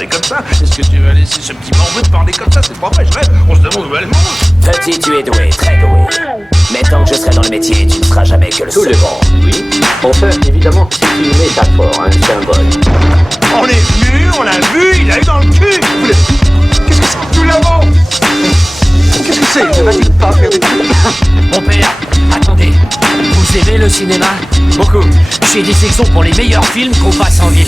parler comme ça. Est-ce que tu vas laisser ce petit morveux te parler comme ça? C'est pas vrai, je rêve. On se demande où elle mange. Petit, tu es doué, très doué. Mais tant que je serai dans le métier, tu ne seras jamais que le second. Oui. Enfin, évidemment, c'est une métaphore, un symbole. On est venu, on l'a vu, il a eu dans le cul. Qu'est-ce que c'est? Nous l'avons. Qu'est-ce que c'est? Ne va-t-il pas faire des trucs? Mon père, attendez. Vous aimez le cinéma? Beaucoup. J'ai des sections pour les meilleurs films qu'on passe en ville.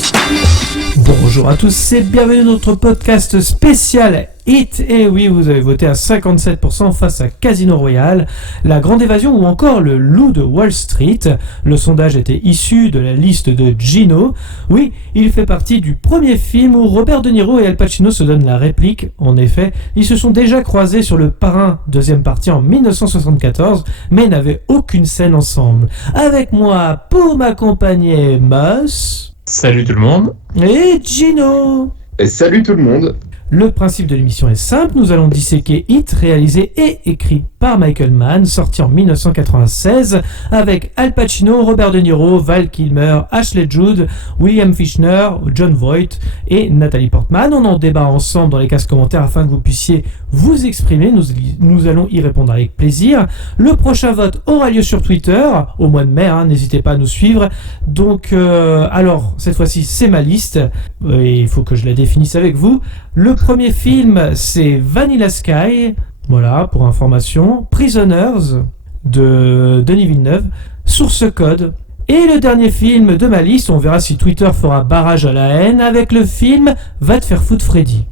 Bonjour à tous et bienvenue dans notre podcast spécial Hit. Et oui, vous avez voté à 57% face à Casino Royale, La Grande Évasion ou encore Le Loup de Wall Street. Le sondage était issu de la liste de Gino. Oui, il fait partie du premier film où Robert De Niro et Al Pacino se donnent la réplique. En effet, ils se sont déjà croisés sur Le Parrain, deuxième partie en 1974, mais n'avaient aucune scène ensemble. Avec moi, pour m'accompagner, Moss. Salut tout le monde. Et Gino. Et salut tout le monde. Le principe de l'émission est simple, nous allons disséquer Hit, réalisé et écrit par Michael Mann, sorti en 1996, avec Al Pacino, Robert De Niro, Val Kilmer, Ashley Judd, William Fichtner, John Voight et Nathalie Portman. On en débat ensemble dans les cases commentaires afin que vous puissiez vous exprimer, nous allons y répondre avec plaisir. Le prochain vote aura lieu sur Twitter, au mois de mai, n'hésitez pas à nous suivre. Donc, alors, cette fois-ci, c'est ma liste, et il faut que je la définisse avec vous. Le premier film, c'est Vanilla Sky, voilà, pour information, Prisoners, de Denis Villeneuve, Source Code, et le dernier film de ma liste, on verra si Twitter fera barrage à la haine, avec le film Va te faire foutre Freddy.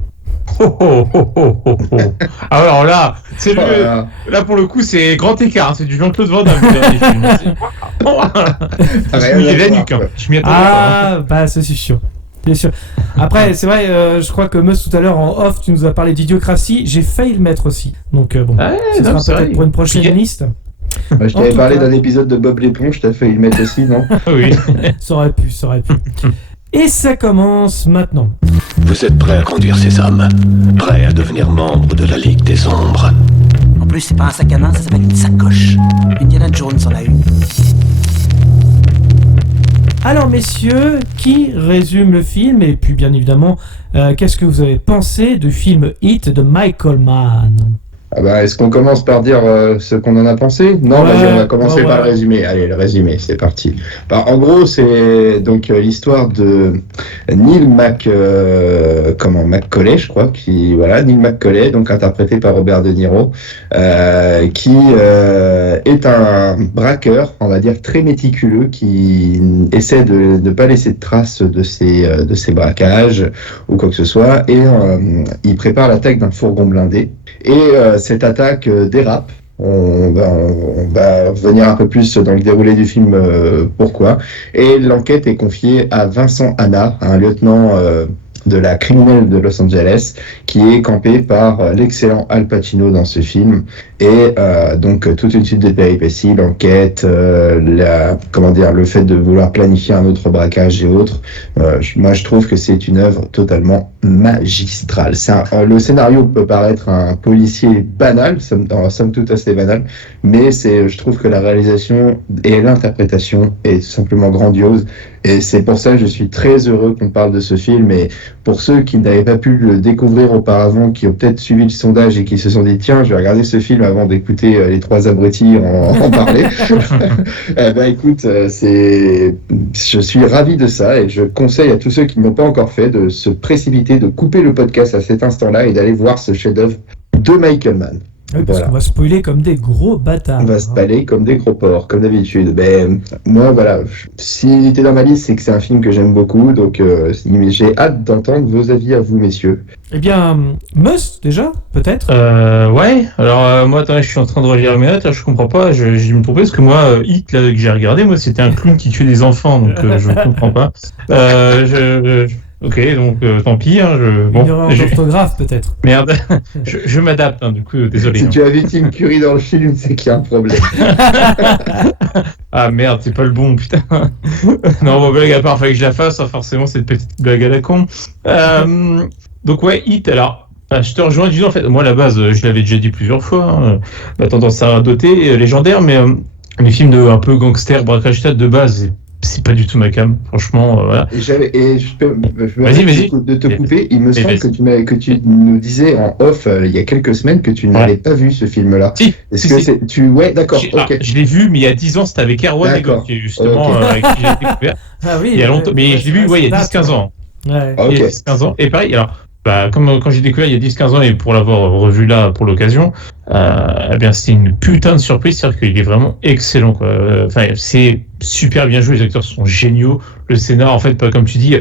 Alors là, c'est là pour le coup, c'est grand écart, c'est du Jean-Claude Van Damme le dernier film. Je m'y attendais pas. Bah, c'est sûr. Bien sûr. Après, c'est vrai, je crois que Meus tout à l'heure en off, tu nous as parlé d'Idiocratie. J'ai failli le mettre aussi. Donc bon, ce sera peut-être pour une prochaine liste. Bah, je t'avais parlé d'un épisode de Bob l'éponge, t'as failli le mettre aussi, non? Oui. Ça aurait pu. Et ça commence maintenant. Vous êtes prêts à conduire ces hommes? Prêts à devenir membre de la Ligue des Ombres? En plus, c'est pas un sac à main, ça s'appelle une sacoche. Indiana Jones en a une. Alors messieurs, qui résume le film? Et puis bien évidemment, qu'est-ce que vous avez pensé du film Hit de Michael Mann? Est-ce qu'on commence par dire ce qu'on en a pensé? Non, vas-y, on va commencer par le résumé. Allez, le résumé, c'est parti. En gros, c'est donc l'histoire de Neil McCauley, je crois, Neil McCauley, donc interprété par Robert De Niro, qui est un braqueur, on va dire très méticuleux, qui essaie de ne pas laisser de traces de ses braquages ou quoi que ce soit, et il prépare l'attaque d'un fourgon blindé. Et cette attaque dérape. On va revenir un peu plus dans le déroulé du film pourquoi. Et l'enquête est confiée à Vincent Hanna, un lieutenant de la criminelle de Los Angeles, qui est campé par l'excellent Al Pacino dans ce film. Et donc toute une suite de péripéties, l'enquête, le fait de vouloir planifier un autre braquage et autres. Moi, je trouve que c'est une œuvre totalement magistrale. Le scénario peut paraître un policier banal, somme toute assez banal, mais je trouve que la réalisation et l'interprétation est simplement grandiose. Et c'est pour ça que je suis très heureux qu'on parle de ce film. Et pour ceux qui n'avaient pas pu le découvrir auparavant, qui ont peut-être suivi le sondage et qui se sont dit tiens, je vais regarder ce film avant d'écouter les trois abrutis en parler. Écoute, je suis ravi de ça et je conseille à tous ceux qui ne l'ont pas encore fait de se précipiter, de couper le podcast à cet instant-là et d'aller voir ce chef-d'œuvre de Michael Mann. Oui, parce qu'on va spoiler comme des gros bâtards. On va spoiler comme des gros porcs, comme d'habitude. Moi, voilà, s'il était dans ma liste, c'est que c'est un film que j'aime beaucoup, donc j'ai hâte d'entendre vos avis à vous, messieurs. Eh bien, Meus, déjà, peut-être Ouais, alors moi, attends, je suis en train de relire mes notes, je comprends pas, je me trompais, parce que moi, Hit, là, que j'ai regardé, moi, c'était un clown qui tuait des enfants, donc je comprends pas. Ok, donc tant pis. Une erreur d'orthographe peut-être. Merde, je m'adapte, du coup, désolé. Si tu as vu Tim Curry dans le film, c'est qu'il y a un problème. Ah merde, c'est pas le bon, putain. Non, blague à part, fallait que je la fasse, forcément, cette petite blague à la con. Donc ouais, Hit, alors... je te rejoins, dis en fait, moi à la base, je l'avais déjà dit plusieurs fois, ma tendance à doter légendaire, mais les films de un peu gangster, braquage de base, c'est pas du tout ma cam, franchement, voilà. Et je peux Vas-y. de te couper. Il me semble que tu nous disais en off il y a quelques semaines que tu n'avais pas vu ce film-là. Si. Ouais, d'accord. Ok. Je l'ai vu, mais il y a 10 ans, c'était avec Erwan Egon, qui est justement avec qui j'ai découvert. Ah oui. Il y a longtemps, mais je l'ai vu, il y a 10-15 ans. Ouais. Ok. Il y a 10-15 ans. Et pareil, alors, comme quand j'ai découvert il y a 10-15 ans et pour l'avoir revu là pour l'occasion, eh bien c'était une putain de surprise, c'est-à-dire qu'il est vraiment excellent, quoi. Enfin, c'est super bien joué, les acteurs sont géniaux, le scénar, en fait, pas comme tu dis à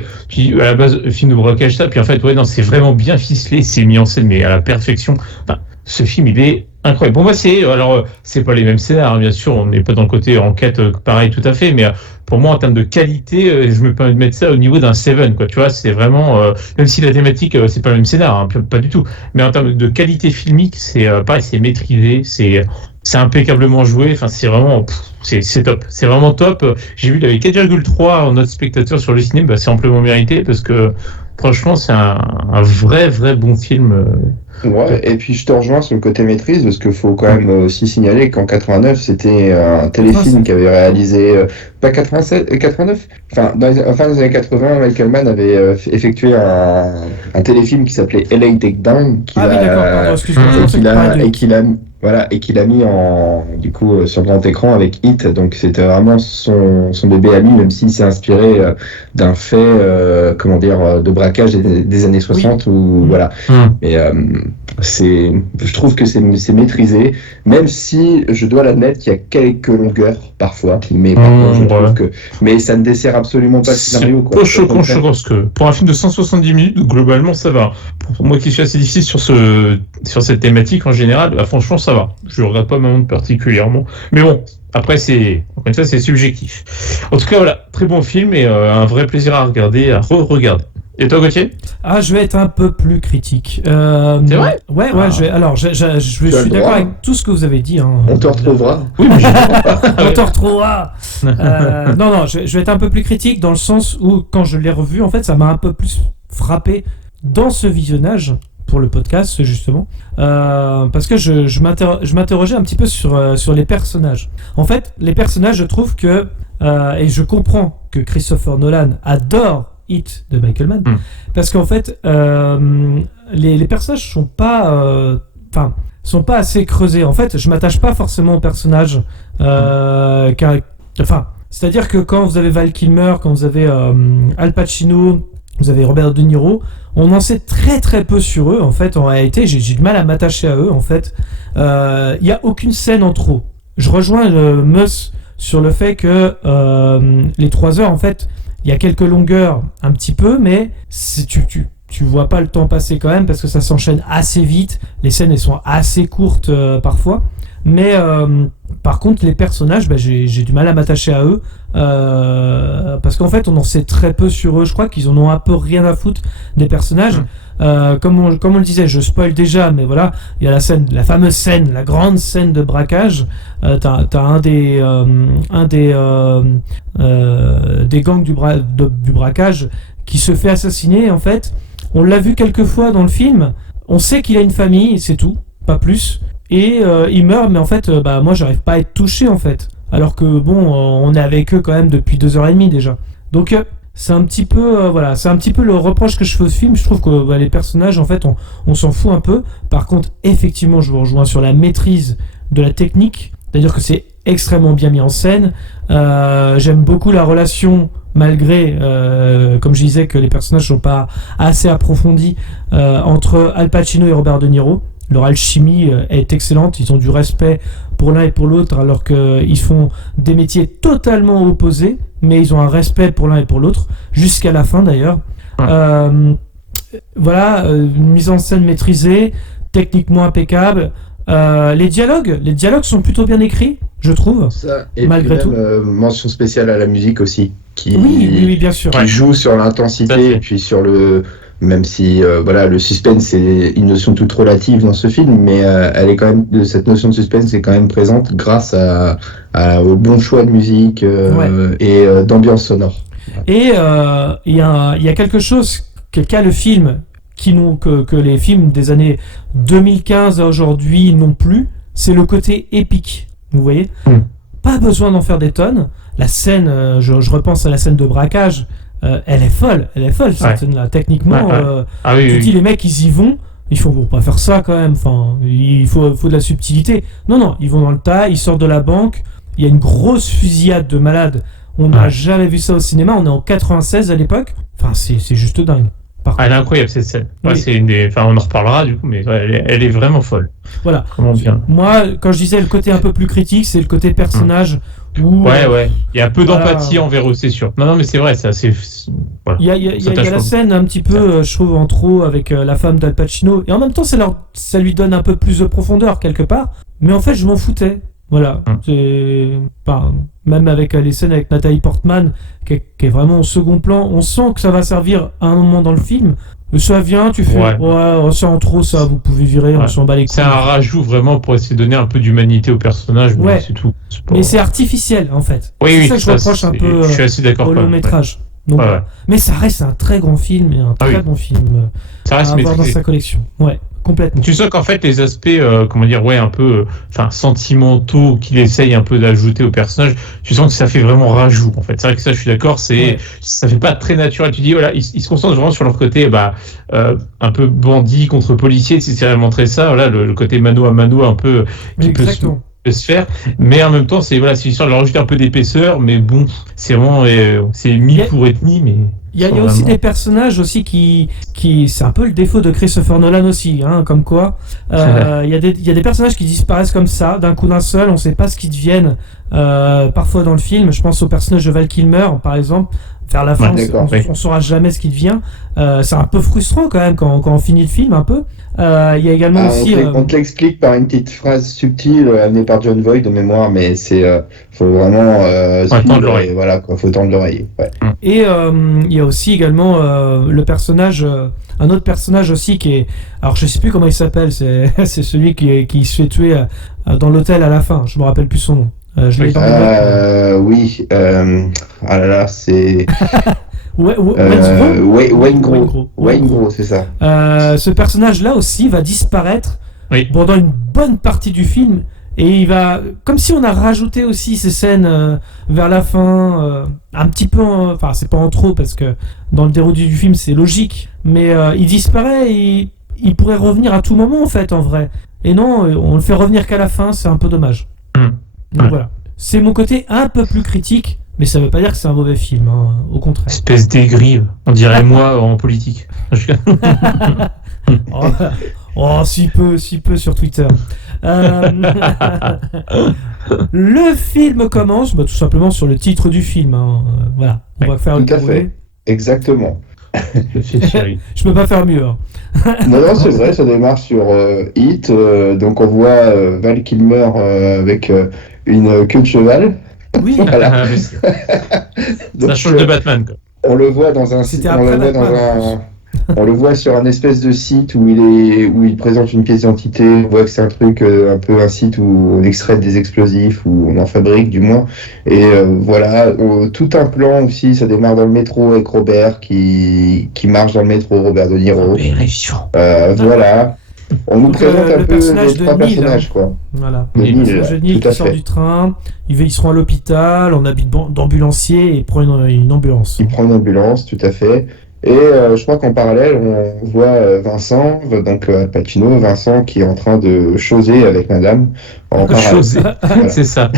la base, film de braquage, ça, puis en fait, ouais, non, c'est vraiment bien ficelé, c'est mis en scène, mais à la perfection. Enfin, ce film, il est incroyable. Pour moi, c'est pas les mêmes scénars, hein, bien sûr, on n'est pas dans le côté enquête pareil tout à fait, mais pour moi, en termes de qualité, je me permets de mettre ça au niveau d'un Seven, quoi. Tu vois, c'est vraiment, même si la thématique, c'est pas le même scénar, hein, pas du tout. Mais en termes de qualité filmique, c'est pareil, c'est maîtrisé, c'est impeccablement joué. Enfin, c'est vraiment, c'est top. C'est vraiment top. J'ai vu, il avait 4,3 en note spectateur sur le ciné, bah, c'est amplement mérité parce que franchement, c'est un vrai bon film. Ouais, et puis je te rejoins sur le côté maîtrise, parce qu'il faut quand même aussi signaler qu'en 89, c'était un téléfilm qui avait réalisé, pas 87, 89, enfin, dans les années 80, Michael Mann avait effectué un téléfilm qui s'appelait LA Takedown, qu'il a mis du coup sur grand écran avec Hit, donc c'était vraiment son bébé à lui, même s'il s'est inspiré d'un fait de braquage des années 60 ou voilà. Mais je trouve que c'est maîtrisé, même si je dois l'admettre qu'il y a quelques longueurs parfois, mais par contre, je trouve que ça ne dessert absolument pas le scénario, quoi. Pas choquant, parce que pour un film de 170 minutes, globalement ça va. Pour moi qui suis assez difficile sur cette thématique en général, bah, franchement ça va. Je ne regarde pas ma montre particulièrement, mais bon. Après, c'est subjectif. En tout cas, voilà, très bon film et un vrai plaisir à regarder, à re-regarder. Et toi, Gauthier ? Ah, je vais être un peu plus critique. C'est vrai ? Ouais, je suis d'accord avec tout ce que vous avez dit. Hein. On te retrouvera. Oui, mais on te retrouvera. Non, je vais être un peu plus critique dans le sens où, quand je l'ai revu, en fait, ça m'a un peu plus frappé dans ce visionnage pour le podcast, justement, parce que je m'interrogeais un petit peu sur les personnages. En fait, les personnages, je trouve que, et je comprends que Christopher Nolan adore Hit de Michael Mann, parce qu'en fait, les personnages sont pas assez creusés. En fait, je m'attache pas forcément aux personnages, c'est-à-dire que quand vous avez Val Kilmer, quand vous avez Al Pacino, vous avez Robert De Niro, on en sait très très peu sur eux, en fait. En réalité, j'ai du mal à m'attacher à eux, en fait. Il n'y a aucune scène en trop. Je rejoins Mus sur le fait que les 3 heures, en fait, il y a quelques longueurs un petit peu, mais tu vois pas le temps passer quand même, parce que ça s'enchaîne assez vite. Les scènes, elles sont assez courtes parfois. Mais par contre, les personnages, j'ai du mal à m'attacher à eux, parce qu'en fait, on en sait très peu sur eux. Je crois qu'ils en ont un peu rien à foutre des personnages. Comme on le disait, je spoil déjà, mais voilà, il y a la fameuse scène, la grande scène de braquage. T'as un des gangs du braquage qui se fait assassiner. En fait, on l'a vu quelques fois dans le film. On sait qu'il a une famille, c'est tout, pas plus. Et il meurt, mais en fait, moi, j'arrive pas à être touché, en fait. Alors que, on est avec eux quand même depuis 2h30 déjà. Donc, c'est un petit peu, c'est un petit peu le reproche que je fais au film. Je trouve que les personnages, en fait, on s'en fout un peu. Par contre, effectivement, je vous rejoins sur la maîtrise de la technique. C'est-à-dire que c'est extrêmement bien mis en scène. J'aime beaucoup la relation, malgré, comme je disais, que les personnages ne sont pas assez approfondis, entre Al Pacino et Robert De Niro. Leur alchimie est excellente, ils ont du respect pour l'un et pour l'autre, alors qu'ils font des métiers totalement opposés, mais ils ont un respect pour l'un et pour l'autre, jusqu'à la fin d'ailleurs. Une mise en scène maîtrisée, techniquement impeccable. Les dialogues sont plutôt bien écrits, je trouve. Ça, et malgré tout. Mention spéciale à la musique aussi, oui, bien sûr. Qui joue sur l'intensité et puis sur le... Même si le suspense c'est une notion toute relative dans ce film, mais elle est quand même, cette notion de suspense est quand même présente grâce au bon choix de musique et d'ambiance sonore. Et il y a quelque chose qu'a le film que les films des années 2015 à aujourd'hui n'ont plus, c'est le côté épique. Vous voyez ? pas besoin d'en faire des tonnes. La scène, je repense à la scène de braquage, elle est folle cette scène-là. Techniquement, tu dis les mecs ils y vont, ils font pas faire ça quand même. Enfin, il faut de la subtilité. Non, ils vont dans le tas, ils sortent de la banque. Il y a une grosse fusillade de malades. On n'a jamais vu ça au cinéma. On est en 96 à l'époque. Enfin, c'est juste dingue. Elle est incroyable cette scène. Oui. On en reparlera du coup, mais elle est vraiment folle. Voilà. Comment bien. Moi, quand je disais le côté un peu plus critique, c'est le côté personnage où. Ouais. Il y a un peu d'empathie envers eux, c'est sûr. Non, mais c'est vrai, c'est assez. Voilà. Il y a la scène un petit peu, je trouve, en trop avec la femme d'Al Pacino. Et en même temps, ça lui donne un peu plus de profondeur quelque part. Mais en fait, je m'en foutais. Voilà. Même avec les scènes avec Nathalie Portman, qui est vraiment au second plan, on sent que ça va servir à un moment dans le film. Ça vient, tu fais, c'est en trop ça, vous pouvez virer, on s'en bat les couilles. C'est un rajout vraiment pour essayer de donner un peu d'humanité au personnage, mais c'est tout. Mais c'est artificiel en fait. Oui, c'est ça que je reproche un peu je suis assez d'accord au long métrage. Donc, mais ça reste un très grand film et un très bon film ça reste à avoir dans sa collection. Ouais. Complètement. Tu sens qu'en fait les aspects un peu sentimentaux qu'il essaye un peu d'ajouter au personnage, tu sens que ça fait vraiment rajout en fait. C'est vrai que ça je suis d'accord, ça fait pas très naturel. Tu dis voilà, ils se concentrent vraiment sur leur côté un peu bandit contre policier, si c'est montrer ça, voilà le côté mano à mano un peu qui peut se faire, mais en même temps c'est histoire de leur rajouter un peu d'épaisseur, mais bon, c'est vraiment c'est mis pour être mis, mais il y a aussi des personnages aussi qui c'est un peu le défaut de Christopher Nolan aussi, comme quoi il y a des personnages qui disparaissent comme ça d'un coup d'un seul, on sait pas ce qu'ils deviennent parfois dans le film. Je pense au personnage de Val Kilmer par exemple, vers la fin on saura jamais ce qu'il devient. C'est un peu frustrant quand même quand on finit le film un peu. Il y a également aussi on te l'explique par une petite phrase subtile amenée par John Voight de mémoire, mais c'est faut vraiment tendre l'oreille. Voilà quoi, faut tendre l'oreille. Et il y a aussi également le personnage, un autre personnage aussi qui est, alors je sais plus comment il s'appelle, c'est celui qui se fait tuer dans l'hôtel à la fin, je me rappelle plus son nom. Je l'ai ah là là, c'est Wayne Gros, c'est ça. Ce personnage-là aussi va disparaître pendant une bonne partie du film. Et il va, comme si on a rajouté aussi ces scènes vers la fin, un petit peu, c'est pas en trop parce que dans le déroulé du film c'est logique, mais il disparaît et il pourrait revenir à tout moment en fait en vrai. Et non, on le fait revenir qu'à la fin, c'est un peu dommage. Donc voilà, c'est mon côté un peu plus critique, mais ça veut pas dire que c'est un mauvais film, au contraire. Espèce d'aigri, on dirait moi en politique. Si peu sur Twitter. Le film commence tout simplement sur le titre du film. Voilà, on va faire tout à fait. Exactement. Je peux pas faire mieux. Non, c'est vrai, ça démarre sur Hit. Donc on voit Val Kilmer avec une queue de cheval. Oui. Voilà. Ça change de Batman quoi. On le voit dans un on le voit sur un espèce de site où il présente une pièce d'identité. On voit que c'est un truc un site où on extrait des explosifs, où on en fabrique du moins. Et voilà, tout un plan aussi. Ça démarre dans le métro avec Robert qui marche dans le métro, Robert De Niro. Voilà. On nous présente un peu les trois personnages, quoi. Voilà. Le personnage de Neil qui sort du train, ils seront à l'hôpital, on habite d'ambulancier et il prend une ambulance. Il prend une ambulance, tout à fait. Et je crois qu'en parallèle, on voit Vincent, donc Al Pacino, Vincent qui est en train de choser avec madame. Choser, voilà. C'est ça.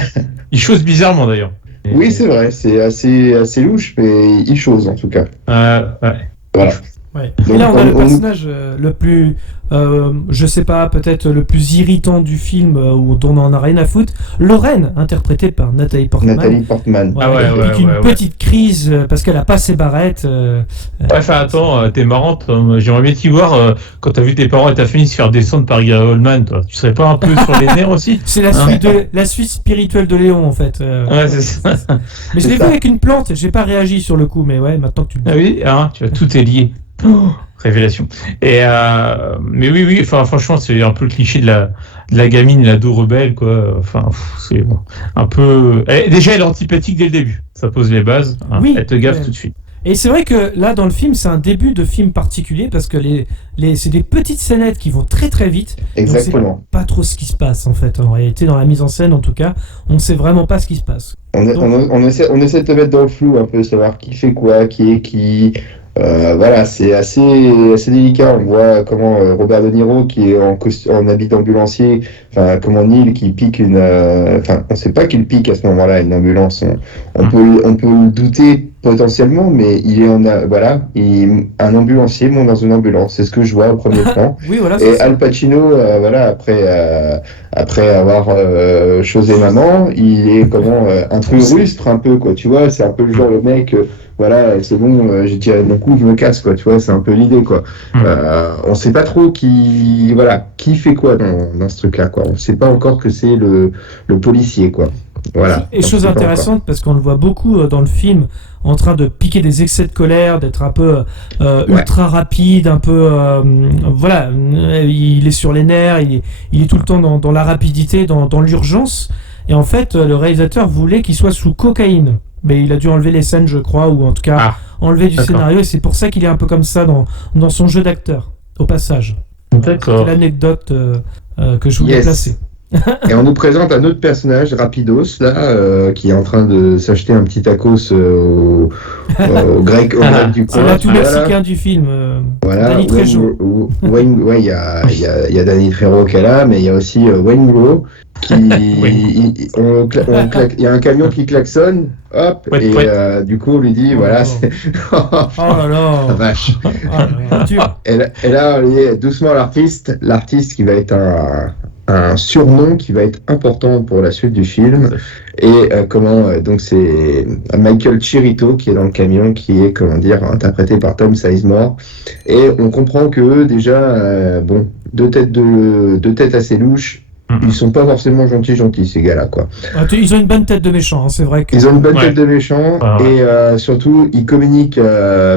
Il chose bizarrement d'ailleurs. Oui, c'est vrai, c'est assez louche, mais il chose en tout cas. Voilà. Ouais. Donc, et là, on a le personnage le plus, je sais pas, peut-être le plus irritant du film, où on en a rien à foutre. Lorraine, interprétée par Nathalie Portman. Avec une petite crise parce qu'elle a pas ses barrettes. Attends, t'es marrante. J'aimerais bien t'y voir quand t'as vu tes parents et ta famille se faire descendre par Gary Oldman. Toi, tu serais pas un peu sur les nerfs aussi? C'est la suite spirituelle de Léon en fait. Ouais, c'est ça. Mais je l'ai vu avec une plante. J'ai pas réagi sur le coup, mais ouais, maintenant que tu le dis. Ah oui, tout est lié. Révélation. Et mais oui, franchement, c'est un peu le cliché de la gamine, la dos rebelle, quoi. C'est bon, un peu. Déjà, elle est antipathique dès le début. Ça pose les bases. Elle te gaffe tout de suite. Et c'est vrai que là, dans le film, c'est un début de film particulier parce que c'est des petites scénettes qui vont très très vite. Exactement. Donc, c'est pas trop ce qui se passe en fait. En réalité, dans la mise en scène, en tout cas, on sait vraiment pas ce qui se passe. On essaie de te mettre dans le flou un peu, savoir qui fait quoi, qui est qui. Voilà, c'est assez délicat. On voit comment Robert De Niro, qui est en habit d'ambulancier, enfin comment Neil qui pique on sait pas qu'il pique à ce moment-là une ambulance. On peut le douter potentiellement, mais il est un ambulancier monte dans une ambulance. C'est ce que je vois au premier plan. Oui, voilà. Et Al Pacino, après avoir chosé maman, il est un truc rustre un peu, quoi. Tu vois, c'est un peu le genre le mec. Voilà, c'est bon, j'ai tiré mon coup, je me casse, quoi. Tu vois, c'est un peu l'idée, quoi. On sait pas trop qui fait quoi dans ce truc-là, quoi. On sait pas encore que c'est le policier, quoi. Voilà. Et chose intéressante, parce qu'on le voit beaucoup dans le film, en train de piquer des excès de colère, d'être un peu ultra rapide, un peu voilà, il est sur les nerfs, il est tout le temps dans la rapidité, dans l'urgence. Et en fait, le réalisateur voulait qu'il soit sous cocaïne. Mais il a dû enlever les scènes, je crois, ou en tout cas enlever du scénario, et c'est pour ça qu'il est un peu comme ça dans son jeu d'acteur, au passage. D'accord. C'est l'anecdote que je voulais placer. Et on nous présente un autre personnage, Rapidos, là, qui est en train de s'acheter un petit tacos au grec du coin. C'est là tout mexicain du film. Voilà, Danny Trejo. Il y a Danny Trejo qui est là, mais il y a aussi Wayne Grow qui. Il y a un camion qui klaxonne, hop, du coup on lui dit voilà, c'est. Oh là là. La vache. Oh là là, dur. Et là, on est doucement l'artiste qui va être un surnom qui va être important pour la suite du film. Et donc c'est Michael Chirito qui est dans le camion, qui est interprété par Tom Sizemore. Et on comprend que déjà deux têtes assez louches. Ils sont pas forcément gentils ces gars-là, quoi. Ils ont une bonne tête de méchant, hein, c'est vrai que... Ils ont une bonne tête de méchant, et surtout ils communiquent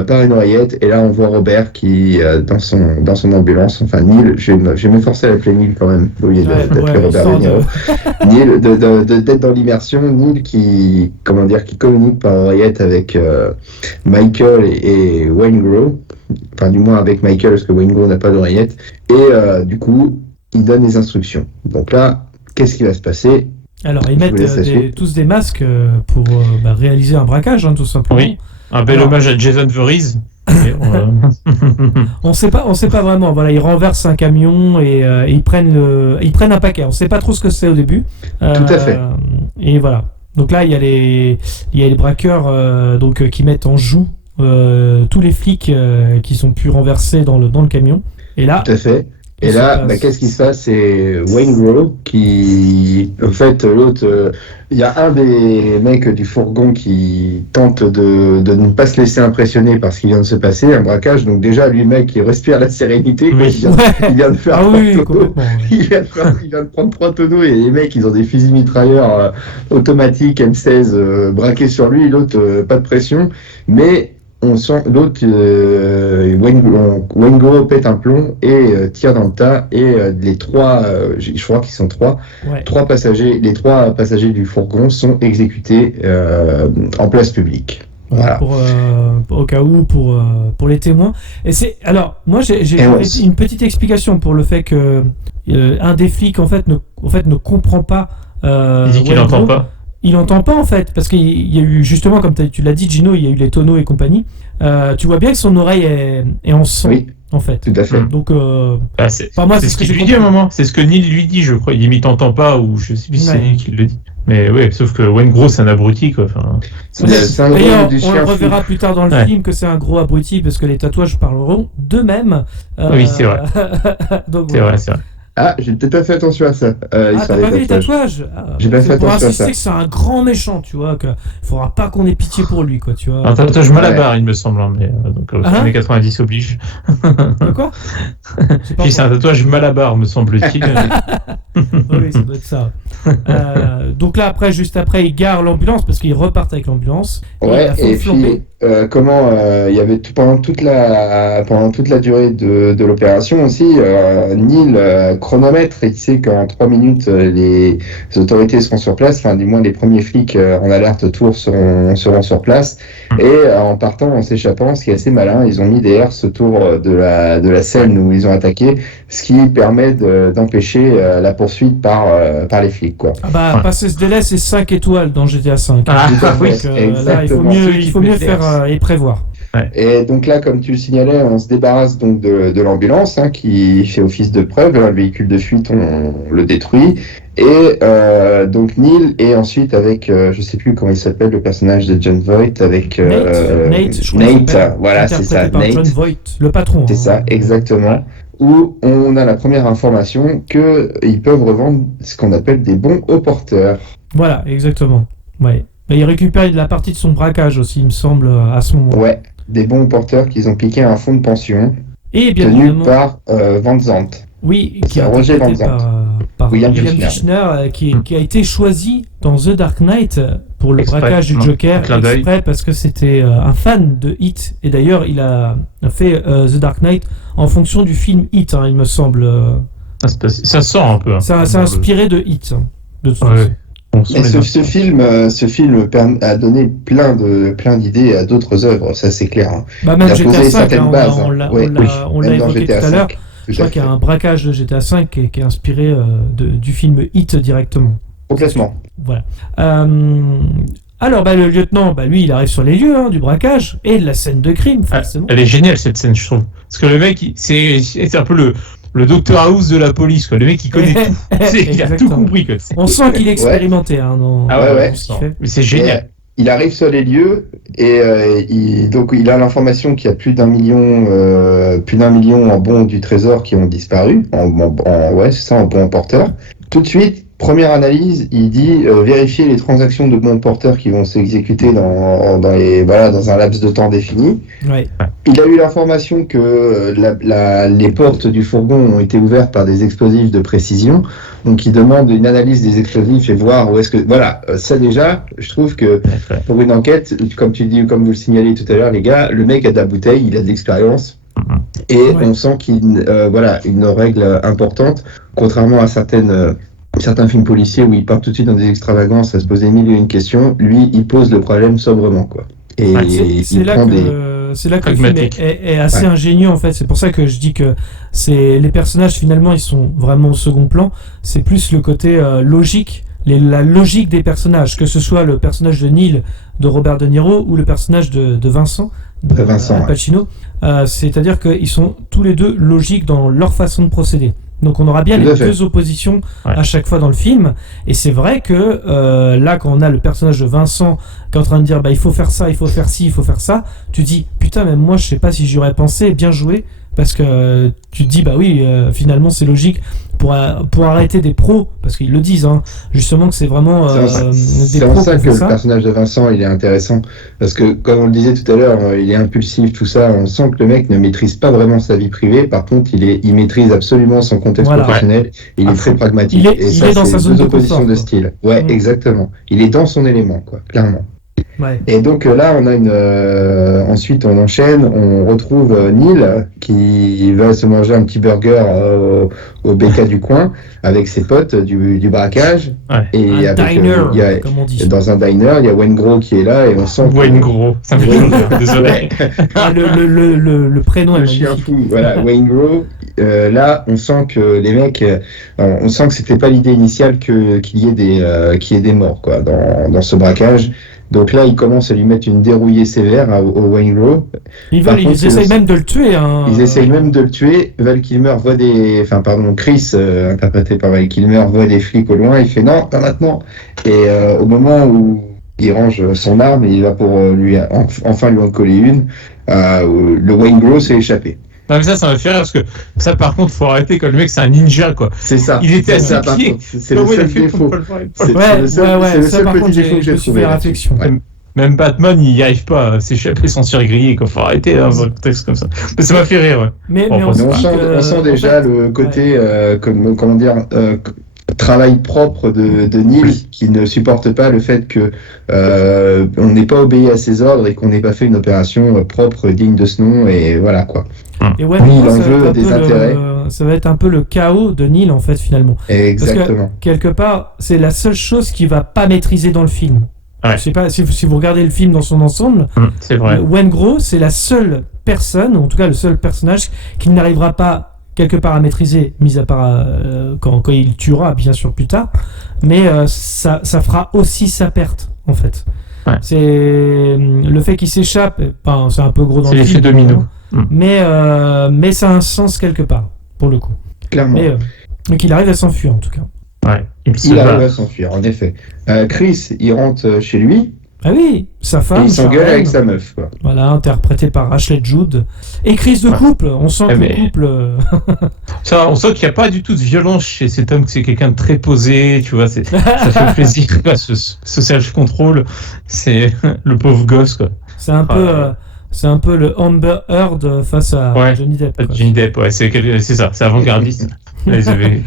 par une oreillette. Et là on voit Robert qui dans son ambulance, enfin Neil, je vais m'efforcer à l'appeler Neil quand même, au lieu d'appeler Robert De Niro. Neil, d'être dans l'immersion, Neil qui communique par oreillette avec Michael et Wayne Grow, enfin du moins avec Michael parce que Wayne Grow n'a pas d'oreillette, et du coup il donne les instructions. Donc là, qu'est-ce qui va se passer? Alors, ils mettent tous des masques pour réaliser un braquage, hein, tout simplement. Oui, un bel hommage à Jason Voorhees. On sait pas vraiment. Voilà, ils renversent un camion et ils prennent un paquet. On sait pas trop ce que c'est au début. Tout à fait. Et voilà. Donc là, il y a les braqueurs qui mettent en joue tous les flics qui sont pu renverser dans le camion. Et là. Tout à fait. Et là, qu'est-ce qui se passe? C'est Wayne Grow qui, en fait, l'autre, il y a un des mecs du fourgon qui tente de ne pas se laisser impressionner par ce qui vient de se passer, un braquage. Donc déjà, lui, mec, il respire la sérénité. Oui. Il vient de faire il vient de prendre 3 tonneaux, et les mecs, ils ont des fusils mitrailleurs automatiques M16 braqués sur lui. L'autre, pas de pression, mais on sent l'autre, Wayne Grow pète un plomb et tire dans le tas, et les trois, je crois qu'ils sont trois passagers, les 3 passagers du fourgon sont exécutés en place publique. Voilà. Au cas où, pour les témoins. Et alors, moi j'ai une petite explication pour le fait que un des flics en fait ne comprend pas. Il dit qu'il n'entend pas. Il n'entend pas en fait, parce qu'il y a eu justement, comme tu l'as dit Gino, il y a eu les tonneaux et compagnie. Tu vois bien que son oreille est en sang, en fait. Tout à fait. Donc, c'est ce qu'il lui dit à un moment. C'est ce que Neil lui dit, je crois. Il dit t'entends pas, ou je sais plus si c'est Neil qui le dit. Mais oui, sauf que Wayne Grow, c'est un abruti, quoi. Enfin, d'ailleurs, on le reverra plus tard dans le film que c'est un gros abruti, parce que les tatouages parleront d'eux-mêmes. Oui, c'est vrai. Donc, c'est vrai. Ah, j'ai peut-être pas fait attention à ça. T'as pas vu les tatouages? J'ai pas fait attention à ça. Pour insister que c'est un grand méchant, tu vois, qu'il faudra pas qu'on ait pitié pour lui, quoi, tu vois. Un tatouage Malabar, il me semble, hein, mais donc années 90 oblige. Quoi? Puis c'est un tatouage Malabar, me semble-t-il. Oui, ça doit être ça. Donc là, juste après, ils garent l'ambulance parce qu'ils repartent avec l'ambulance. Ouais, et puis il y avait pendant toute la durée de l'opération aussi, Neil chronomètre et il sait qu'en 3 minutes, les autorités seront sur place, enfin du moins les premiers flics en alerte autour seront sur place. Et en partant, en s'échappant, ce qui est assez malin, ils ont mis des herses autour de la scène où ils ont attaqué, ce qui permet d'empêcher la poursuite par les flics, quoi. Ah bah, passer ce délai, c'est 5 étoiles dans GTA V. Ah, Tout à fait, Donc, là, il faut exactement. mieux faire et prévoir. Et donc là, comme tu le signalais, on se débarrasse donc de l'ambulance qui fait office de preuve. Le véhicule de fuite, on le détruit. Et donc Neil est ensuite avec, je sais plus comment il s'appelle, le personnage de John Voight, avec Nate, je crois qu'il s'appelle, voilà, c'est ça, interprété par Nate. John Voight, le patron. C'est ça, exactement. Où on a la première information qu'ils peuvent revendre ce qu'on appelle des bons aux porteurs. Voilà, exactement. Ouais. Mais il récupère la partie de son braquage aussi, il me semble, à ce moment. Ouais, des bons aux porteurs qu'ils ont piqué à un fonds de pension Et bien tenu évidemment, par Van Zandt. oui, qui c'est est Roger interprété Van Zandt. par William William Fichtner. Fichtner, qui a été choisi dans The Dark Knight pour le Exprès, braquage du non, Joker, clin d'œil. exprès parce que c'était un fan de Hit. Et d'ailleurs, il a fait The Dark Knight en fonction du film Hit, il me semble. Ça sort un peu. Hein, Ça a inspiré de Hit, de toute Ouais. façon. On sent Et les ce film a donné plein d'idées à d'autres œuvres, ça c'est clair. Hein. Bah, même Il a GTA posé 5, certaines bases. on l'a Ouais, on l'a même dans évoqué GTA tout à l'heure. V, Je crois qu'il y a un braquage de GTA V qui est inspiré du film Hit directement. Complètement. Voilà. Alors, le lieutenant, lui, il arrive sur les lieux du braquage et de la scène de crime, forcément. Elle est géniale cette scène, je trouve. Parce que le mec, c'est un peu le Dr House de la police, quoi. Le mec, il connaît tout. Il a tout Exactement. compris, quoi. On sent qu'il est expérimenté dans ouais. ce qu'il fait. Mais c'est génial. Il arrive sur les lieux et donc il a l'information qu'il y a plus d'un million en bons du trésor qui ont disparu, en bons en porteurs. Tout de suite, première analyse, il dit vérifier les transactions de bons porteurs qui vont s'exécuter dans un laps de temps défini. Ouais. Il a eu l'information que les portes du fourgon ont été ouvertes par des explosifs de précision. Donc il demande une analyse des explosifs et voir où est-ce que... Voilà, ça déjà, je trouve que pour une enquête, comme vous le signalez tout à l'heure, les gars, le mec a de la bouteille, il a de l'expérience. Et on sent une règle importante, contrairement à certains films policiers où il part tout de suite dans des extravagances à se poser mille et une questions. Lui, il pose le problème sobrement, quoi. Et c'est là que le film est assez ingénieux, en fait. C'est pour ça que je dis que les personnages, finalement, ils sont vraiment au second plan. C'est plus le côté logique, la logique des personnages, que ce soit le personnage de Neil de Robert De Niro ou le personnage de Vincent Al Pacino. C'est-à-dire qu'ils sont tous les deux logiques dans leur façon de procéder. Donc on aura bien les deux oppositions à chaque fois dans le film. Et c'est vrai que là, quand on a le personnage de Vincent qui est en train de dire il faut faire ça, il faut faire ci, il faut faire ça, tu dis putain, même moi je sais pas si j'y aurais pensé, bien joué, parce que tu te dis finalement c'est logique pour arrêter des pros, parce qu'ils le disent justement que c'est vraiment c'est en ça que le personnage de Vincent il est intéressant, parce que comme on le disait tout à l'heure, il est impulsif, tout ça, on sent que le mec ne maîtrise pas vraiment sa vie privée. Par contre il maîtrise absolument son contexte professionnel, il est très pragmatique, il est dans sa zone de confort, de style. Exactement, il est dans son élément, quoi, clairement. Ouais. Et donc là, on a ensuite on enchaîne, on retrouve Neil qui va se manger un petit burger au BK du coin avec ses potes du braquage. Ouais. Et un diner, comme on dit. Dans un diner, il y a Wayne Gros qui est là et on sent Wayne Gros, ça me fait plaisir, désolé. Le prénom est le chien magnifique. fou, voilà, Wayne Gros. Là, on sent que les mecs, on sent que c'était pas l'idée initiale qu'il y ait des morts, quoi, dans ce braquage. Donc là, ils commencent à lui mettre une dérouillée sévère au Wayne Gros. Ils essayent même de le tuer. Ils essayent même de le tuer. Val Kilmer voit Chris, interprété par Val Kilmer, voit des flics au loin. Il fait non, pas maintenant. Et au moment où il range son arme, il va pour enfin lui en coller une, le Wayne Gros s'est échappé. Non mais ça me fait rire parce que ça par contre faut arrêter quand le mec c'est un ninja quoi. C'est ça. Il était à ses pieds. C'est le seul défaut. C'est le seul petit défaut que j'ai trouvé. Réflexion. Même Batman il n'y arrive pas à s'échapper sans se faire griller quoi. Faut arrêter un texte comme ça. Mais ça m'a fait rire ouais. Mais on sent déjà le côté travail propre de Neil qui ne supporte pas le fait que on n'ait pas obéi à ses ordres et qu'on n'ait pas fait une opération propre digne de ce nom, et voilà quoi. Et il en veut des intérêts. ça va être un peu le chaos de Neil en fait finalement. Exactement. Parce que quelque part, c'est la seule chose qu'il va pas maîtriser dans le film. Ouais. Je sais pas si vous regardez le film dans son ensemble, C'est vrai. Waingro, c'est la seule personne, en tout cas le seul personnage qu'il n'arrivera pas quelque part à maîtriser, mis à part quand il tuera bien sûr plus tard, mais ça fera aussi sa perte en fait. Ouais. C'est le fait qu'il s'échappe, c'est un peu gros dans C'est le l'effet film, domino. mais ça a un sens quelque part pour le coup. Clairement. Mais qu'il arrive à s'enfuir en tout cas. Ouais. Il arrive à s'enfuir, en effet. Chris, il rentre chez lui Ah oui, sa et femme. il s'engueule Sharon, avec sa meuf. Quoi. Voilà, interprétée par Ashley Judd. Et crise de couple, on sent que mais- le couple. Ça, on sent qu'il n'y a pas du tout de violence chez cet homme, que c'est quelqu'un de très posé, tu vois, ça fait plaisir, quoi, ce self-control, c'est le pauvre gosse, quoi. C'est un peu le Amber Heard face à Ouais. Johnny Depp. quoi. Johnny Depp, ouais, c'est ça, c'est avant-gardiste. Là, ils avaient-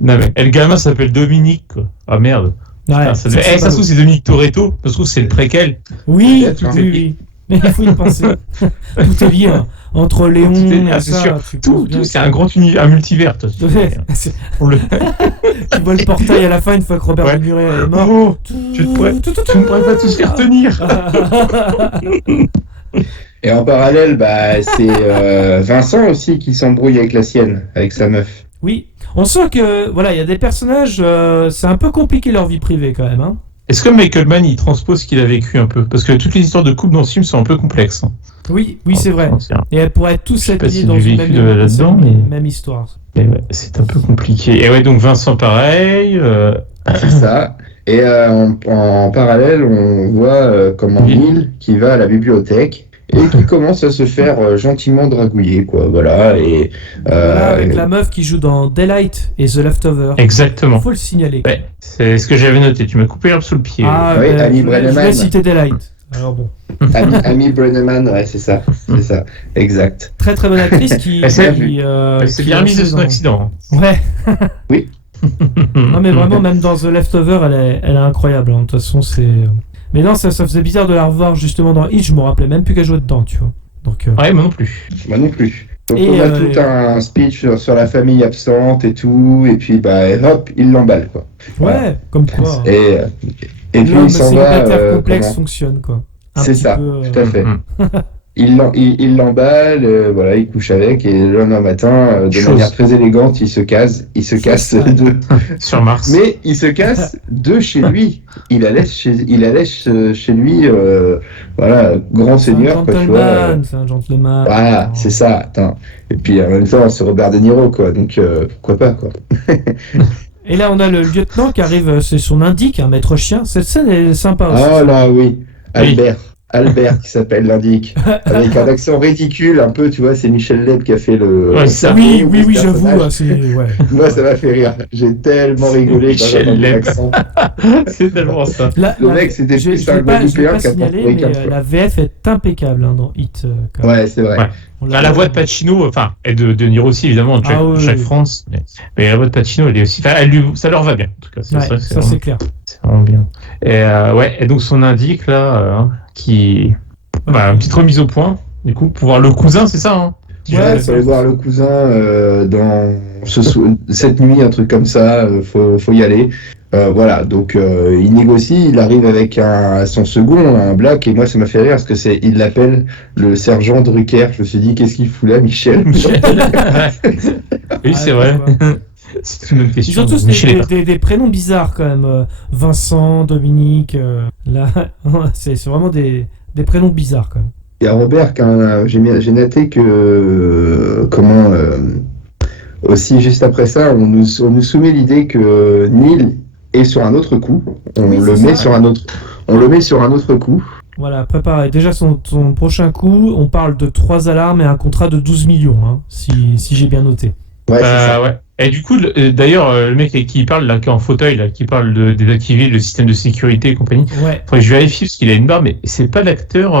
non, mais, et le gamin s'appelle Dominique, quoi. Ah merde. Ouais, Putain, ça se trouve, c'est Dominique Toretto, ça se trouve, c'est le préquel. Oui, Peut-être, oui, hein. oui. Mais il faut y penser. Tout est lié. Hein. Entre Léon Tout est- et ah, c'est ça, sûr. tu Tout, penses bien c'est un grand un multivers, toi. Ouais, c'est- Pour le... tu vois le portail à la fin une fois que Robert Ouais. De Niro est mort. Oh, tu ne pourrais pas tous faire tenir. Et en parallèle, c'est Vincent aussi qui s'embrouille avec la sienne, avec sa meuf. Oui, on sent que voilà, il y a des personnages, c'est un peu compliqué leur vie privée quand même. Hein. Est-ce que Michael Mann, il transpose ce qu'il a vécu un peu? Parce que toutes les histoires de couple dans ce film sont un peu complexes. Hein. Oui, c'est vrai. Et elles pourraient tous sais être pas liées si dans du une vécu là-dedans, même histoire. Et ouais, c'est un peu compliqué. Et ouais, donc Vincent, pareil. C'est ça. Et en parallèle, on voit comment Oui. Neil qui va à la bibliothèque et qui commence à se faire gentiment dragouiller, quoi. Voilà. Et Voilà, avec la meuf qui joue dans Daylight et The Leftover. Exactement. Faut le signaler. Ouais, c'est ce que j'avais noté. Tu m'as coupé l'herbe sous le pied. Ah, Oui, ben, Annie je vais Brenneman. citer Daylight. Alors bon, Amy Brenneman, ouais, c'est ça, exact. très très bonne actrice qui. Elle s'est qui bien remise de joué son dans- accident. Ouais. Oui. Non mais vraiment, même dans The Leftover, elle est incroyable. hein. De toute façon, c'est. Mais non, ça faisait bizarre de la revoir justement dans Hitch. Je me rappelais même plus qu'elle jouait dedans, tu vois. Donc. Ouais, moi non plus. Moi non plus. Donc Et, on a tout un speech sur la famille absente et tout, et puis hop, il l'emballe, quoi. Ouais, comme quoi. Et puis L'homme il s'en va. célibataire complexe comment fonctionne quoi. Un C'est petit ça, peu, tout à fait. Mhm. Il l'emballe, voilà, il couche avec, et le lendemain matin, de Chose. manière très élégante, il se casse ça. de. Sur Mars. Mais il se casse de chez lui. Il la laisse chez lui, voilà, grand C'est un seigneur, quoi, tu vois. gentleman, c'est un gentleman. Voilà, c'est ça. Attends. Et puis en même temps, c'est Robert De Niro, quoi. Donc pourquoi pas, quoi. Et là, on a le lieutenant qui arrive, c'est son indique, un maître chien. Cette scène est sympa aussi. Ah là, oui. Albert qui s'appelle l'indique, avec un accent ridicule, un peu, tu vois, c'est Michel Leb qui a fait le. Ouais, ça. Oui, ce j'avoue. personnage. C'est ouais. Moi, ça m'a fait rire. J'ai tellement rigolé quand Michel j'entends Leb. l'accent. C'est tellement ça. Le mec, c'était je plus un l'ai pas Guadeloupéen qu'un signalé, Portoricain, mais quoi. la VF est impeccable hein, dans Hit. quand même. Ouais, c'est vrai. Ouais. On Enfin, la voix de Pacino, enfin, et de Niro aussi, évidemment, Jack, Ah oui, Jack oui. France. Mais la voix de Pacino, elle est aussi. Enfin, ça leur va bien, en tout cas. C'est Ouais, vrai, ça c'est clair. c'est vraiment bien. Et ouais, et donc son indique, là, qui. Bah, une petite remise au point, du coup, pour voir le cousin, c'est ça, hein? Ouais, faut aller voir le cousin dans cette nuit, un truc comme ça, faut y aller. Voilà, donc il négocie, il arrive avec son second, un black, et moi ça m'a fait rire parce que il l'appelle le sergent Drucker. Je me suis dit, qu'est-ce qu'il fout là, Michel? Michel. Oui, c'est vrai. pourquoi C'est une bonne Ils question. ont tous Michel est pas- des prénoms bizarres quand même. Vincent, Dominique. Là, c'est vraiment des prénoms bizarres quand même. Il y a Robert, j'ai noté que aussi juste après ça, on nous soumet l'idée que Neil est sur un autre coup. On Oui, le c'est met ça. sur un autre coup. Voilà, préparez déjà son prochain coup. On parle de 3 alarmes et un contrat de 12 millions, hein, si j'ai bien noté. Ouais, c'est ça. Ouais. Et du coup, d'ailleurs, le mec qui parle, là, qui est en fauteuil, là, qui parle de désactiver le système de sécurité et compagnie, Ouais. faudrait que je vérifie parce qu'il a une barbe, mais c'est pas l'acteur,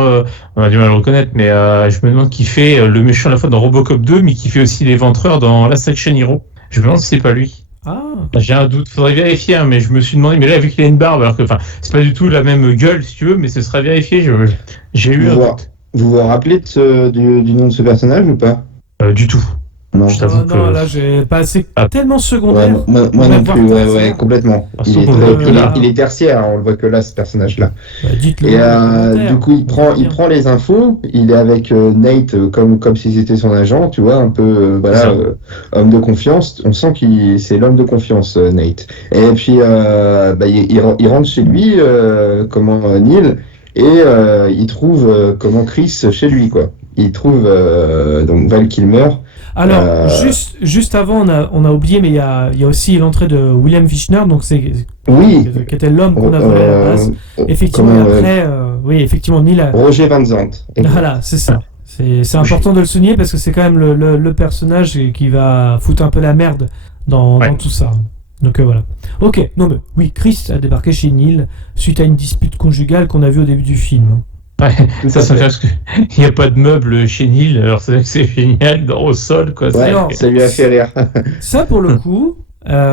on a du mal à le reconnaître, mais je me demande qui fait le méchant à la fois dans Robocop 2, mais qui fait aussi l'éventreur dans Last Action Hero. Je me demande si c'est pas lui. Ah, J'ai un doute, faudrait vérifier, hein, mais je me suis demandé, mais là, vu qu'il a une barbe, alors que, enfin, c'est pas du tout la même gueule, si tu veux, mais ce sera vérifié, j'ai eu un doute. Vous vous rappelez du nom de ce personnage ou pas? Du tout. Non. Je t'avoue Non, que- là, j'ai pas assez Ah. tellement Ouais, secondaire. moi On va non voir plus, tertiaire. ouais, complètement. Ah, Il est, surtout très- que il est- là- il est tertiaire, hein, on le voit que là, ce personnage-là. Bah, dites-le. Et dans les commentaires. du coup, il Bien. prend les infos, il est avec Nate comme si c'était son agent, tu vois, un peu, voilà, Ça. homme de confiance. On sent c'est l'homme de confiance, Nate. Et puis, il rentre chez lui, Neil, et il trouve, Chris chez lui, quoi. Il trouve, donc, Val Kilmer. Alors, juste avant, on a oublié, mais il y a aussi l'entrée de William Fichtner, donc Oui. qui était l'homme qu'on a volé à la base. Effectivement, et après, oui, effectivement, Neil a... Roger Van Zandt. Voilà, c'est ça. C'est important de le souligner parce que c'est quand même le personnage qui va foutre un peu la merde dans tout ça. Donc voilà. Ok, non mais oui, Chris a débarqué chez Neil suite à une dispute conjugale qu'on a vue au début du film. Ouais, ça fait parce qu'il n'y a pas de meubles chez Neil, alors c'est vrai que c'est génial, au sol, quoi. Ouais, Alors, ça lui a fait rire. Ça, pour le coup,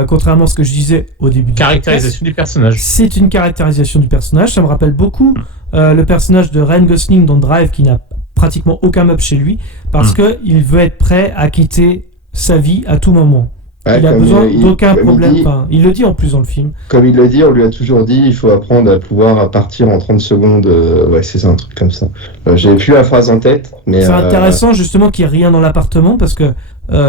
contrairement à ce que je disais au début du Caractérisation du personnage. c'est une caractérisation du personnage. Ça me rappelle beaucoup le personnage de Ryan Gosling dans Drive qui n'a pratiquement aucun meuble chez lui parce que il veut être prêt à quitter sa vie à tout moment. Ouais, Il a comme besoin il- d'aucun comme problème. il dit- Enfin, il le dit en plus dans le film. Comme il le dit, on lui a toujours dit, il faut apprendre à pouvoir partir en 30 secondes. Ouais, c'est ça, un truc comme ça. J'ai plus la phrase en tête, mais... C'est intéressant justement qu'il n'y ait rien dans l'appartement parce que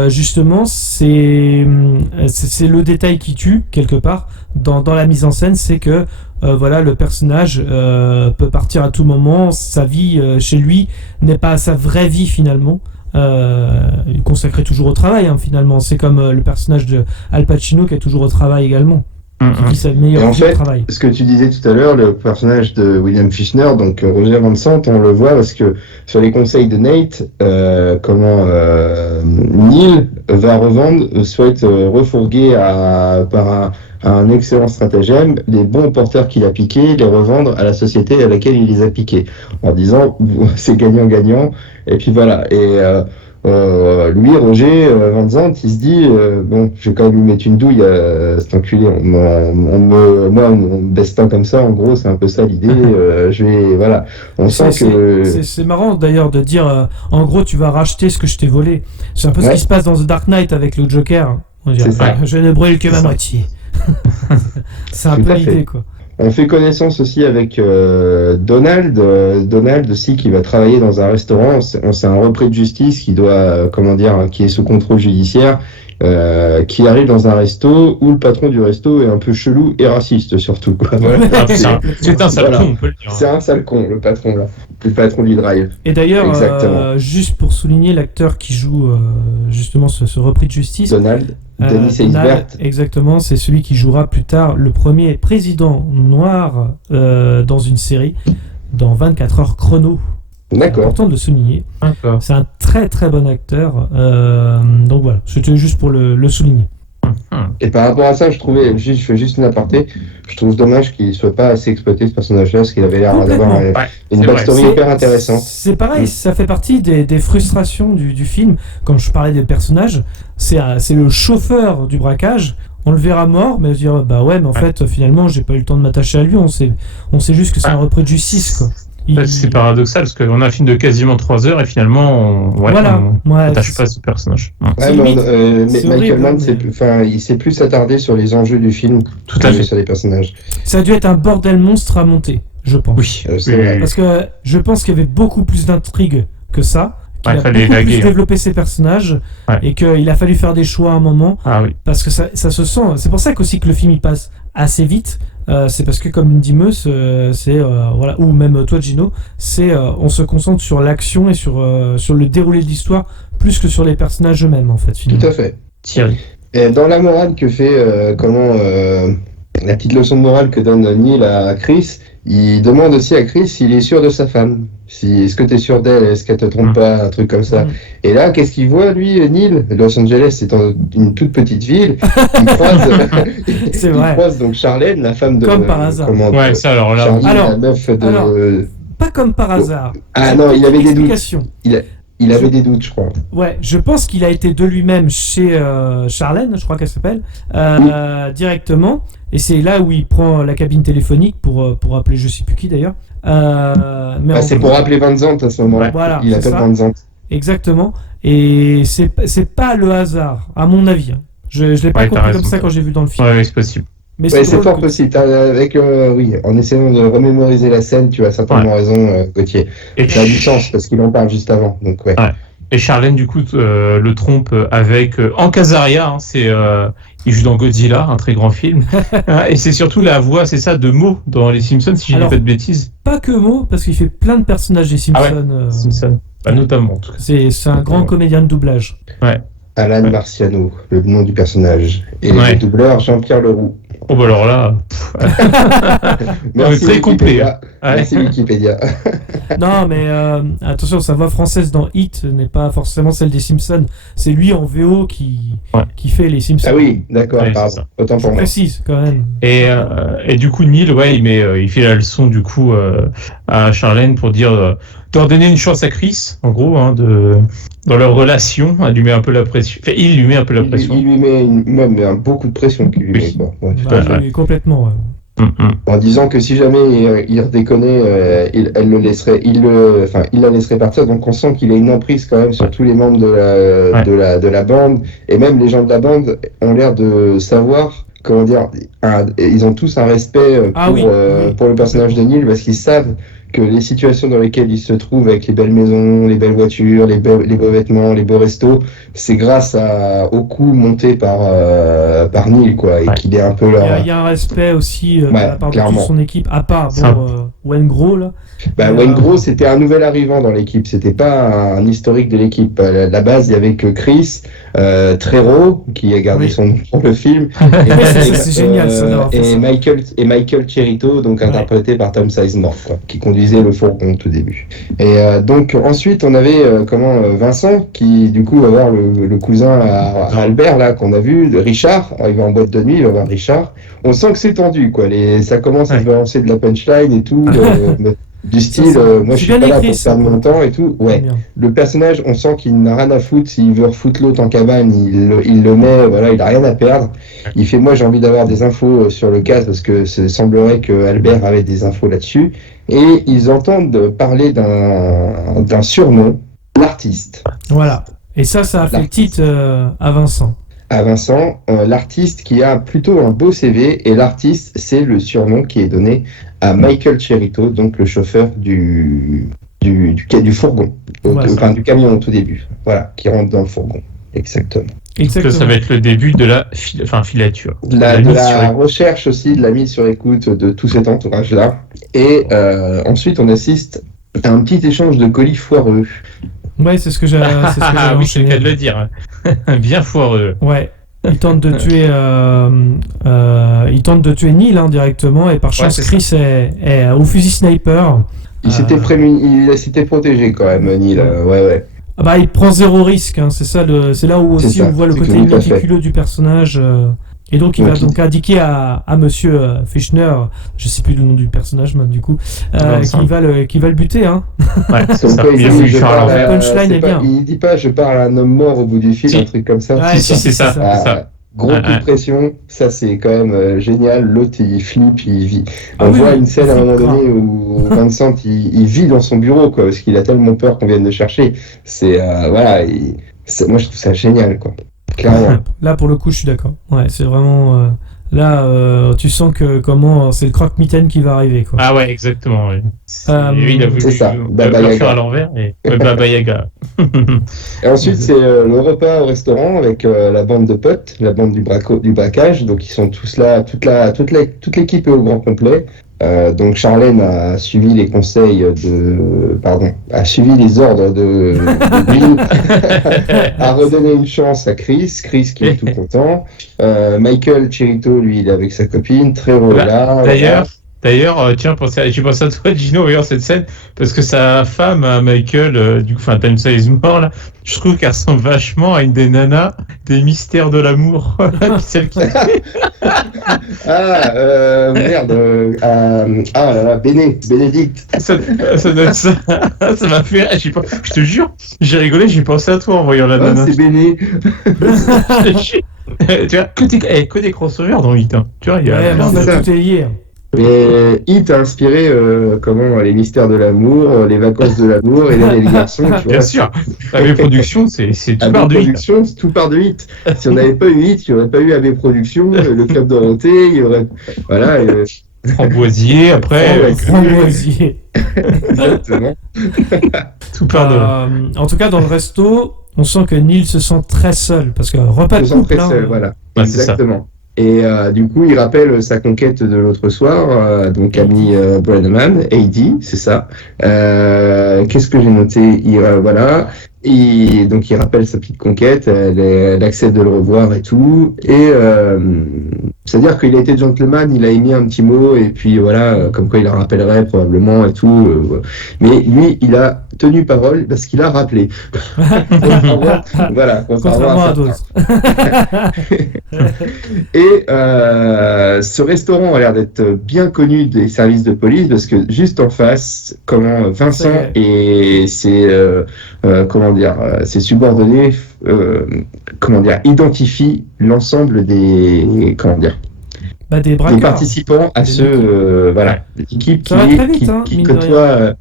justement c'est le détail qui tue quelque part dans la mise en scène, c'est que voilà, le personnage peut partir à tout moment, sa vie chez lui n'est pas sa vraie vie finalement. Consacré toujours au travail finalement, c'est comme le personnage de Al Pacino qui est toujours au travail également, qui dit sa Et meilleure en vie au fait, travail. ce que tu disais tout à l'heure, le personnage de William Fichtner, donc Roger Van Zandt, on le voit parce que sur les conseils de Nate, Neil va souhaite refourguer par un excellent stratagème les bons porteurs qu'il a piqués, les revendre à la société à laquelle il les a piqués, en disant c'est gagnant-gagnant, et puis voilà. Et lui, Roger Van Zandt, il se dit bon, je vais quand même lui mettre une douille à cet enculé. On me baisse pas comme ça. En gros, c'est un peu ça l'idée. Voilà. On sent que C'est marrant d'ailleurs de dire en gros tu vas racheter ce que je t'ai volé. C'est un peu ce qui se passe dans The Dark Knight avec le Joker. On dirait, C'est ça. je ne brûle que ma moitié. C'est un Tout peu à fait. l'idée quoi. On fait connaissance aussi avec Donald. Donald aussi qui va travailler dans un restaurant. C'est un repris de justice qui doit, qui est sous contrôle judiciaire, qui arrive dans un resto où le patron du resto est un peu chelou et raciste surtout, quoi. Ah, c'est un sale Voilà. con, on peut le dire. C'est un sale con, le patron là. Le patron du Drive. Et d'ailleurs, Exactement. juste pour souligner l'acteur qui joue justement ce repris de justice, Donald. Denis Donald, Eisbert. exactement, c'est celui qui jouera plus tard le premier président noir dans une série, dans 24 heures chrono. C'est D'accord. important de le souligner. D'accord. C'est un très très bon acteur. Donc voilà, c'était juste pour le souligner. Et par rapport à ça, je fais juste une aparté, je trouve dommage qu'il soit pas assez exploité ce personnage-là, parce qu'il avait l'air d'avoir Complètement. Ouais, une c'est vrai. backstory hyper intéressante. C'est pareil, ça fait partie des frustrations du film. Quand je parlais des personnages, c'est le chauffeur du braquage. On le verra mort, mais dire bah ouais, mais en fait finalement j'ai pas eu le temps de m'attacher à lui. On sait juste que c'est un repris de justice quoi. C'est paradoxal parce qu'on a un film de quasiment 3 heures et finalement on n'attache pas à ce personnage. Ouais, C'est mais limite. C'est Michael horrible, Mann, mais- il s'est plus attardé sur les enjeux du film Tout à que fait. sur les personnages. Ça a dû être un bordel monstre à monter, je pense. Oui, C'est oui, vrai. oui. Parce que je pense qu'il y avait beaucoup plus d'intrigues que ça. Qu'il Ouais, a fallait beaucoup plus élaguer, hein. développé ses personnages Ouais. et qu'il a fallu faire des choix à un moment Ah oui. parce que ça se sent. C'est pour ça qu'aussi que le film il passe assez vite. C'est parce que comme dit Meus, voilà, ou même toi Gino, on se concentre sur l'action et sur le déroulé de l'histoire plus que sur les personnages eux-mêmes en fait. Tout Finalement. à fait. Thierry. Et dans la morale que fait, la petite leçon de morale que donne Neil à Chris, il demande aussi à Chris s'il est sûr de sa femme. Est-ce que tu es sûr d'elle? Est-ce qu'elle te trompe pas? Un truc comme ça. Et là, qu'est-ce qu'il voit, lui, Neil? Los Angeles, c'est une toute petite ville. Il C'est il vrai. croise donc Charlène, la femme de... Comme par hasard. Ouais, ça alors là. Charlie, Alors, la meuf de... alors, Pas comme par hasard. Ah non, il avait des doutes. Explication. Il avait des doutes, je crois. Ouais, je pense qu'il a été de lui-même chez Charlène, je crois qu'elle s'appelle, directement. Et c'est là où il prend la cabine téléphonique pour appeler je sais plus qui d'ailleurs. Mais en C'est gros, pour appeler Van Zandt à ce moment-là. Voilà, Il c'est appelle ça. Van Zandt. exactement. Et c'est pas le hasard, à mon avis. Hein. Je l'ai pas compris comme ça quand j'ai vu dans le film. Ouais, c'est possible. Mais Ouais, c'est drôle fort que- possible. Oui, en essayant de remémoriser la scène, tu as certainement raison, Gauthier. Et Ça a du sens parce qu'il en parle juste avant. Donc, ouais. Ouais. Et Charlène, du coup, le trompe avec Hank Azaria. Hein, il joue dans Godzilla, un très grand film. Et c'est surtout la voix, c'est ça, de Mo dans Les Simpsons, si je dis Alors, pas de bêtises. Pas que Mo, parce qu'il fait plein de personnages des Simpsons. Simpsons. Bah, notamment, en tout cas. C'est un grand comédien de doublage. Alan Marciano, le nom du personnage. Et le doubleur, Jean-Pierre Leroux. Oh, bah alors là. Merci très complet. Wikipédia. Merci Wikipédia. Non, mais attention, sa voix française dans Hit n'est pas forcément celle des Simpsons. C'est lui en VO qui fait les Simpsons. Ah oui, d'accord, Ouais, pardon. c'est ça. Autant pour moi. Précise, quand même. Et du coup, Neil, il fait la leçon, du coup, à Charlène pour dire de donner une chance à Chris, en gros, hein, dans leur relation. Elle lui met un peu la pression. Enfin, il lui met un peu la pression. Il lui met beaucoup de pression qu'il lui met, quoi. Ouais, tout Bah, à fait. oui, complètement, ouais. En disant que si jamais il redéconnait, il la laisserait partir. Donc on sent qu'il a une emprise quand même sur tous les membres de la bande, et même les gens de la bande ont l'air de savoir, comment dire, ils ont tous un respect pour le personnage de Neil, parce qu'ils savent que les situations dans lesquelles il se trouve, avec les belles maisons, les belles voitures, les beaux vêtements, les beaux restos, c'est grâce au coup monté par Neil, quoi, et qu'il est un peu là. Il y a un respect aussi de la part de toute son équipe, à part Wayne Gros, là. Wayne Gros, c'était un nouvel arrivant dans l'équipe, c'était pas un historique de l'équipe. À la base, il y avait que Chris, Trero, qui a gardé son nom pour le film, c'est génial, ça, d'avoir fait ça. Michael Cherito, donc interprété par Tom Sizemore, quoi, qui conduisait le fourgon au tout début. Et donc ensuite, on avait Vincent, qui du coup va voir le cousin à Albert, là, qu'on a vu, de Richard. Il va en boîte de nuit, il va voir Richard. On sent que c'est tendu, quoi. Ça commence à se balancer de la punchline et tout. Du style, moi je suis pas là pour perdre mon temps et tout. Ouais. Le personnage, on sent qu'il n'a rien à foutre. S'il veut refoutre l'autre en cabane, il le met, voilà, il a rien à perdre. Il fait, moi j'ai envie d'avoir des infos sur le cas, parce que semblerait que Albert avait des infos là-dessus. Et ils entendent parler d'un surnom, l'artiste. Voilà. Et ça a fait le titre à Vincent. À Vincent, l'artiste qui a plutôt un beau CV, et l'artiste, c'est le surnom qui est donné à Michael Cherito, donc le chauffeur du fourgon, enfin du camion au tout début, voilà, qui rentre dans le fourgon, exactement. Ça va être le début de la filature. De la recherche aussi, de la mise sur écoute de tout cet entourage-là. Et ensuite, on assiste à un petit échange de colis foireux. Ouais, c'est ce que j'ai. Ah oui, c'est le cas de le dire. Bien foireux. Ouais. Il tente de tuer Neil, hein, directement, et par chance Chris est au fusil sniper. Il s'était protégé quand même, Neil. Ouais. Ah bah, il prend zéro risque, hein, c'est ça. C'est là où aussi on voit le côté méticuleux du personnage. Et donc il va donc indiquer à Monsieur Fischner, je sais plus le nom du personnage, même, du coup, qui va le buter, hein. Ouais, punchline est bien. Il dit pas je parle à un homme mort au bout du film, un truc comme ça. Ouais, c'est ça. Gros coup de pression, ça c'est quand même génial. L'autre il flippe, il vit. On voit une scène à un moment donné où Vincent il vit dans son bureau, quoi, parce qu'il a tellement peur qu'on vienne le chercher. C'est moi je trouve ça génial, quoi. Clairement. Là pour le coup je suis d'accord. Ouais, c'est vraiment tu sens que c'est le croque-mitaine qui va arriver, quoi. Ah ouais, exactement. Ouais. Il a voulu le faire à l'envers, et Baba Yaga. Et ensuite c'est le repas au restaurant avec la bande de potes, la bande du braquage. Donc ils sont tous là, toute l'équipe est au grand complet. Donc Charlène a suivi les conseils a suivi les ordres de Bill, a redonné une chance à Chris qui est tout content. Michael Cherito, lui, il est avec sa copine, très là. D'ailleurs, tiens, j'ai pensé à toi, Gino, regarde cette scène, parce que sa femme, Michael, Time Sizemore, là, je trouve qu'elle ressemble vachement à une des nanas des Mystères de l'amour. Celle qui... Bénédicte. Ça donne ça. Ça m'a fait rire. Je te jure, j'ai rigolé, j'ai pensé à toi en voyant la nana. C'est Béné. Tu vois, que des crossovers dans 8 ans. Tu vois, il y a... tout est lié. Mais Hit a inspiré les mystères de l'amour, les vacances de l'amour et les garçons. Tu Bien vois. sûr. AB Productions, c'est tout AB par de Hit. Productions, tout part de Hit. Si on n'avait pas eu Hit, il n'y aurait pas eu AB Productions, le Club Dorothée, il y aurait. Voilà. Framboisier, après. Framboisier. Exactement. Tout part de. En tout cas, dans le resto, on sent que Neil se sent très seul parce que repas de Se sent couple. très seul, voilà. Ouais, c'est ça. Exactement. Et du coup, il rappelle sa conquête de l'autre soir, donc Amy Brenneman, AD, c'est ça. Qu'est-ce que j'ai noté? Voilà. Et donc, il rappelle sa petite conquête, elle accepte de le revoir et tout. Et c'est-à-dire qu'il a été gentleman, il a émis un petit mot, et puis voilà, comme quoi il la rappellerait probablement et tout. Mais lui, il a tenu parole parce qu'il a rappelé. Voilà, Contrairement à certains. d'autres. Et ce restaurant a l'air d'être bien connu des services de police parce que juste en face, Vincent et ses subordonnés identifient l'ensemble des Des braqueurs. des participants à l'équipe Ça va très vite, qui mine de côtoie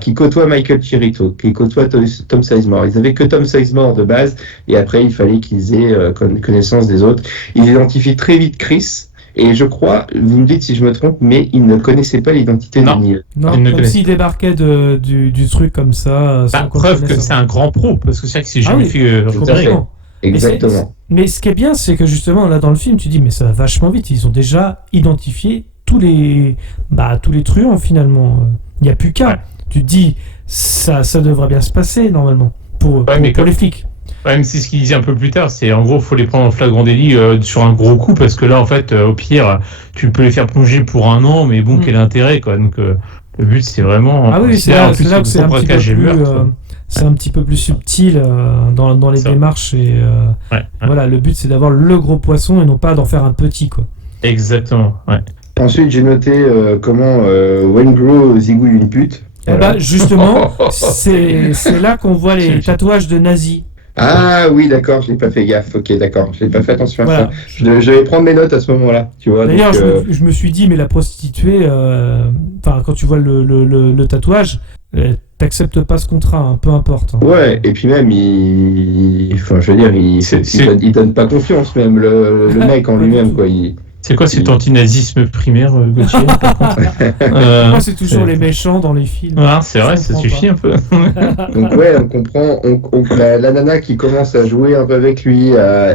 qui côtoie Michael Chirito, qui côtoie Tom Sizemore. Ils avaient que Tom Sizemore de base, et après il fallait qu'ils aient connaissance des autres. Ils identifient très vite Chris, et je crois, vous me dites si je me trompe, mais ils ne connaissaient pas l'identité de Neil. Non, comme s'il débarquait du truc comme ça. Preuve que c'est un grand pro, parce que c'est vrai que c'est jamais fait repérer. Exactement. Mais ce qui est bien, c'est que justement, là dans le film, tu dis, mais ça va vachement vite. Ils ont déjà identifié tous les truands finalement. Il n'y a plus qu'un. Ouais. Tu te dis, ça devrait bien se passer normalement pour les flics. Ouais, même si ce qu'il disait un peu plus tard, c'est en gros, faut les prendre en flagrant délit sur un gros coup, parce que là, en fait, au pire, tu peux les faire plonger pour 1 an, mais bon, quel intérêt, quoi. Donc, le but, c'est vraiment. Ah oui, c'est là que c'est un petit peu plus. C'est un petit peu plus subtil dans les démarches et voilà, le but c'est d'avoir le gros poisson et non pas d'en faire un petit, quoi. Exactement, ouais. Ensuite, j'ai noté comment Waingro zigouille une pute. Voilà. Justement, c'est là qu'on voit les tatouages de nazis. Ah oui, d'accord, je n'ai pas fait gaffe. Ok, d'accord, je n'ai pas fait attention à ça. Je vais prendre mes notes à ce moment-là, tu vois. D'ailleurs, je me suis dit, mais la prostituée, quand tu vois le tatouage, t'acceptes pas ce contrat, peu importe. Ouais, et puis même, il donne pas confiance, même le mec en lui-même, quoi. C'est quoi cet antinazisme primaire, Gauthier? Moi, c'est toujours les méchants dans les films. Ah, c'est vrai, ça suffit un peu. Donc ouais, on comprend. La nana qui commence à jouer un peu avec lui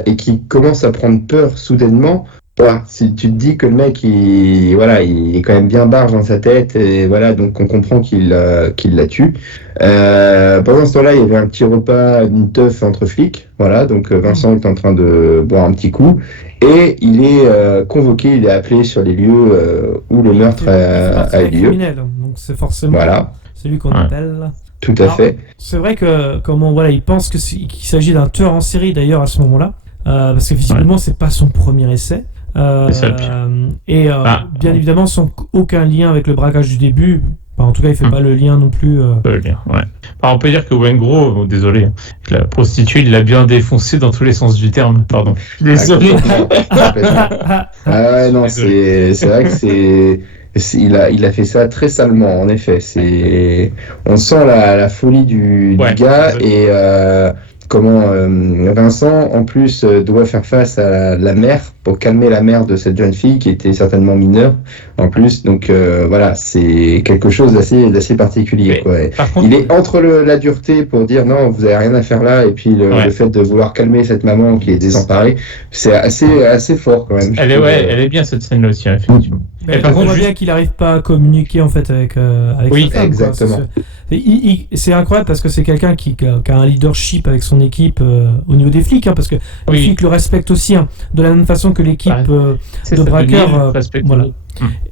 et qui commence à prendre peur soudainement. Voilà, si tu te dis que le mec, il est quand même bien barge dans sa tête, et voilà, donc on comprend qu'il la tue. Pendant ce temps-là, il y avait un petit repas, une teuf entre flics, voilà, donc Vincent est en train de boire un petit coup, et il est convoqué, il est appelé sur les lieux où le meurtre a eu lieu. Donc c'est forcément celui qu'on appelle. Tout à fait. C'est vrai que il pense qu'il s'agit d'un tueur en série d'ailleurs à ce moment-là, parce que visiblement c'est pas son premier essai. Bien évidemment sans aucun lien avec le braquage du début. En tout cas, il fait pas le lien non plus. Le lien, ouais. On peut dire que Waingro, désolé, la prostituée, il l'a bien défoncé dans tous les sens du terme. Pardon. Désolé. Ouais, non, c'est vrai que il a fait ça très salement, en effet. On sent la folie du gars et Vincent, en plus, doit faire face à la mère pour calmer la mère de cette jeune fille qui était certainement mineure, en plus. Donc voilà, c'est quelque chose d'assez particulier. Quoi. Contre, il est entre la dureté pour dire non, vous n'avez rien à faire là, et puis le fait de vouloir calmer cette maman qui est désemparée, c'est assez fort quand même. Elle est bien cette scène-là aussi, effectivement. Mais par contre, on voit bien qu'il n'arrive pas à communiquer en fait avec sa femme. Exactement. C'est incroyable parce que c'est quelqu'un qui a un leadership avec son équipe au niveau des flics, parce que les flics le respectent aussi, de la même façon que l'équipe de braqueurs. Voilà.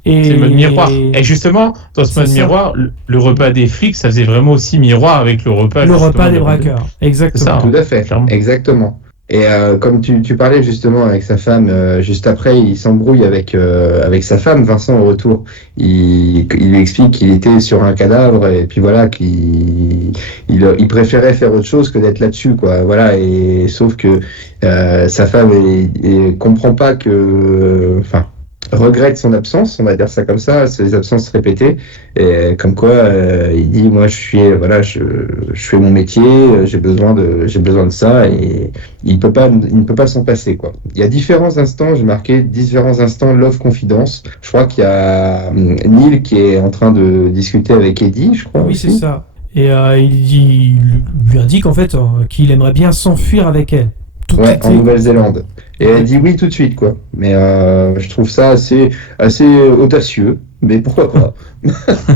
C'est le mode miroir. Et justement, dans ce mode miroir, le repas des flics, ça faisait vraiment aussi miroir avec le repas. Le repas des braqueurs. Exactement. Tout à fait. Clairement. Exactement. Et comme tu parlais justement avec sa femme, juste après, il s'embrouille avec sa femme, Vincent, au retour. Il lui explique qu'il était sur un cadavre et puis voilà, qu'il préférait faire autre chose que d'être là-dessus, quoi. Voilà, et sauf que sa femme comprend pas que... regrette son absence, on va dire ça comme ça, ses absences répétées, et comme quoi il dit moi je fais mon métier, j'ai besoin de ça, et il ne peut pas s'en passer, quoi. Il y a différents instants, j'ai marqué différents instants Love Confidence. Je crois qu'il y a Neil qui est en train de discuter avec Eddie, je crois. Oui, aussi. c'est ça. Et il lui indique en fait qu'il aimerait bien s'enfuir avec elle. Ouais, en Nouvelle-Zélande. Et elle dit oui tout de suite, quoi. Mais je trouve ça assez audacieux. Mais pourquoi pas?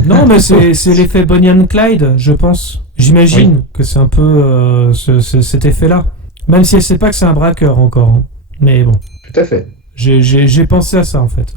Non, mais c'est l'effet Bonnie and Clyde, je pense. J'imagine que c'est un peu cet effet-là. Même si elle sait pas que c'est un braqueur encore. Hein. Mais bon. Tout à fait. J'ai pensé à ça en fait.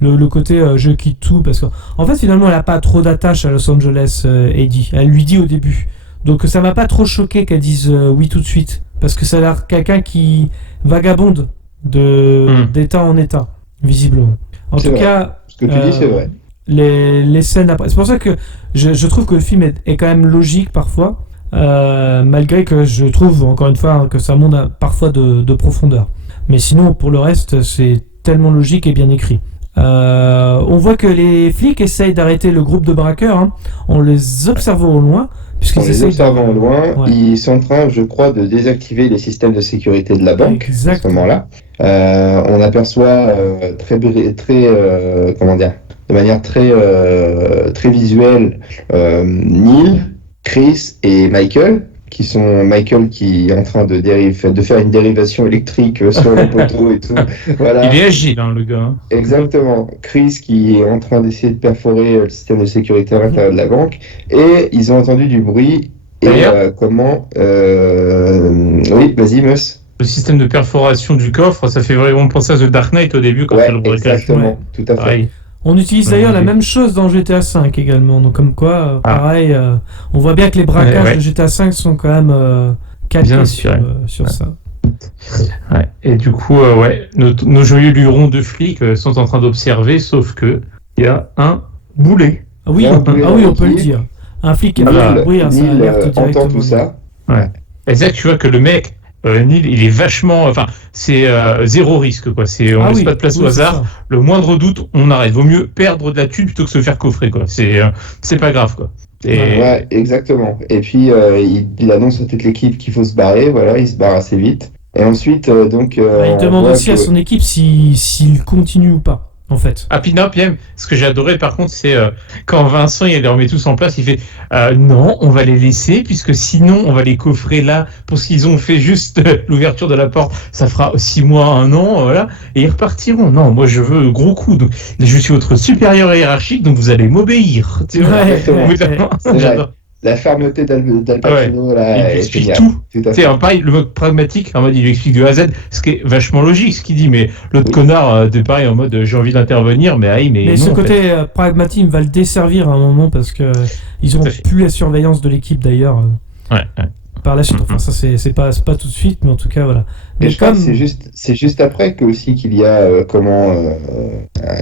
Le côté je quitte tout. Parce qu'en fait, finalement, elle a pas trop d'attache à Los Angeles, Eddie. Elle lui dit au début. Donc ça m'a pas trop choqué qu'elle dise oui tout de suite. Parce que ça a l'air quelqu'un qui vagabonde d'état en état, visiblement. En tout cas, ce que tu dis, c'est vrai. Les scènes après. C'est pour ça que je trouve que le film est quand même logique parfois, malgré que je trouve, encore une fois, que ça monte parfois de profondeur. Mais sinon, pour le reste, c'est tellement logique et bien écrit. On voit que les flics essayent d'arrêter le groupe de braqueurs en les observant au loin. En les observant au loin, ils sont en train, je crois, de désactiver les systèmes de sécurité de la banque. Exactement. À ce moment-là. On aperçoit comment dire, de manière très visuelle, Neil, Chris et Michael, qui est en train de faire une dérivation électrique sur les poteaux et tout. Voilà. Il est agile, le gars. Exactement. Chris qui est en train d'essayer de perforer le système de sécurité à l'intérieur de la banque. Et ils ont entendu du bruit. Et oui, vas-y, Mus. Le système de perforation du coffre, ça fait vraiment penser à The Dark Knight au début, quand il y a le braquage. Exactement, tout à fait. Pareil. On utilise d'ailleurs la même chose dans GTA V également, donc comme quoi, pareil, on voit bien que les braquages de GTA V sont quand même calqués sur ça. Ouais. Et du coup, nos joyeux lurons de flics sont en train d'observer, sauf que il y a un boulet. Ah oui, on peut le dire. Un flic qui a fait un bruit, ça alerte directement. Entend tout ça. Ouais. Et c'est là que tu vois que le mec, Neil, il est vachement, c'est zéro risque, quoi. On laisse pas de place au hasard. Le moindre doute, on arrête. Vaut mieux perdre de la thune plutôt que se faire coffrer, quoi. C'est pas grave, quoi. Ouais, exactement. Et puis il annonce à toute l'équipe qu'il faut se barrer. Voilà, il se barre assez vite. Et ensuite, il demande aussi à son équipe s'il continue ou pas. En fait. Ah, puis non, PM, ce que j'ai adoré par contre, c'est quand Vincent il les remet tous en place, il fait non, on va les laisser, puisque sinon on va les coffrer là pour ce qu'ils ont fait juste l'ouverture de la porte, ça fera 6 mois, 1 an, voilà, et ils repartiront. Non, moi je veux gros coup, donc je suis votre supérieur hiérarchique, donc vous allez m'obéir. Tu vois, j'adore. La fermeté d'Al Pacino, là, il explique tout. Pareil, le mode pragmatique, en mode il lui explique de A à Z, ce qui est vachement logique, ce qu'il dit, mais l'autre connard, de pareil, en mode j'ai envie d'intervenir, mais non, ce côté pragmatique va le desservir à un moment parce que ils auront plus la surveillance de l'équipe d'ailleurs. Par la suite, enfin ça c'est pas tout de suite, mais en tout cas voilà. Mais je crois que c'est juste après qu'il y a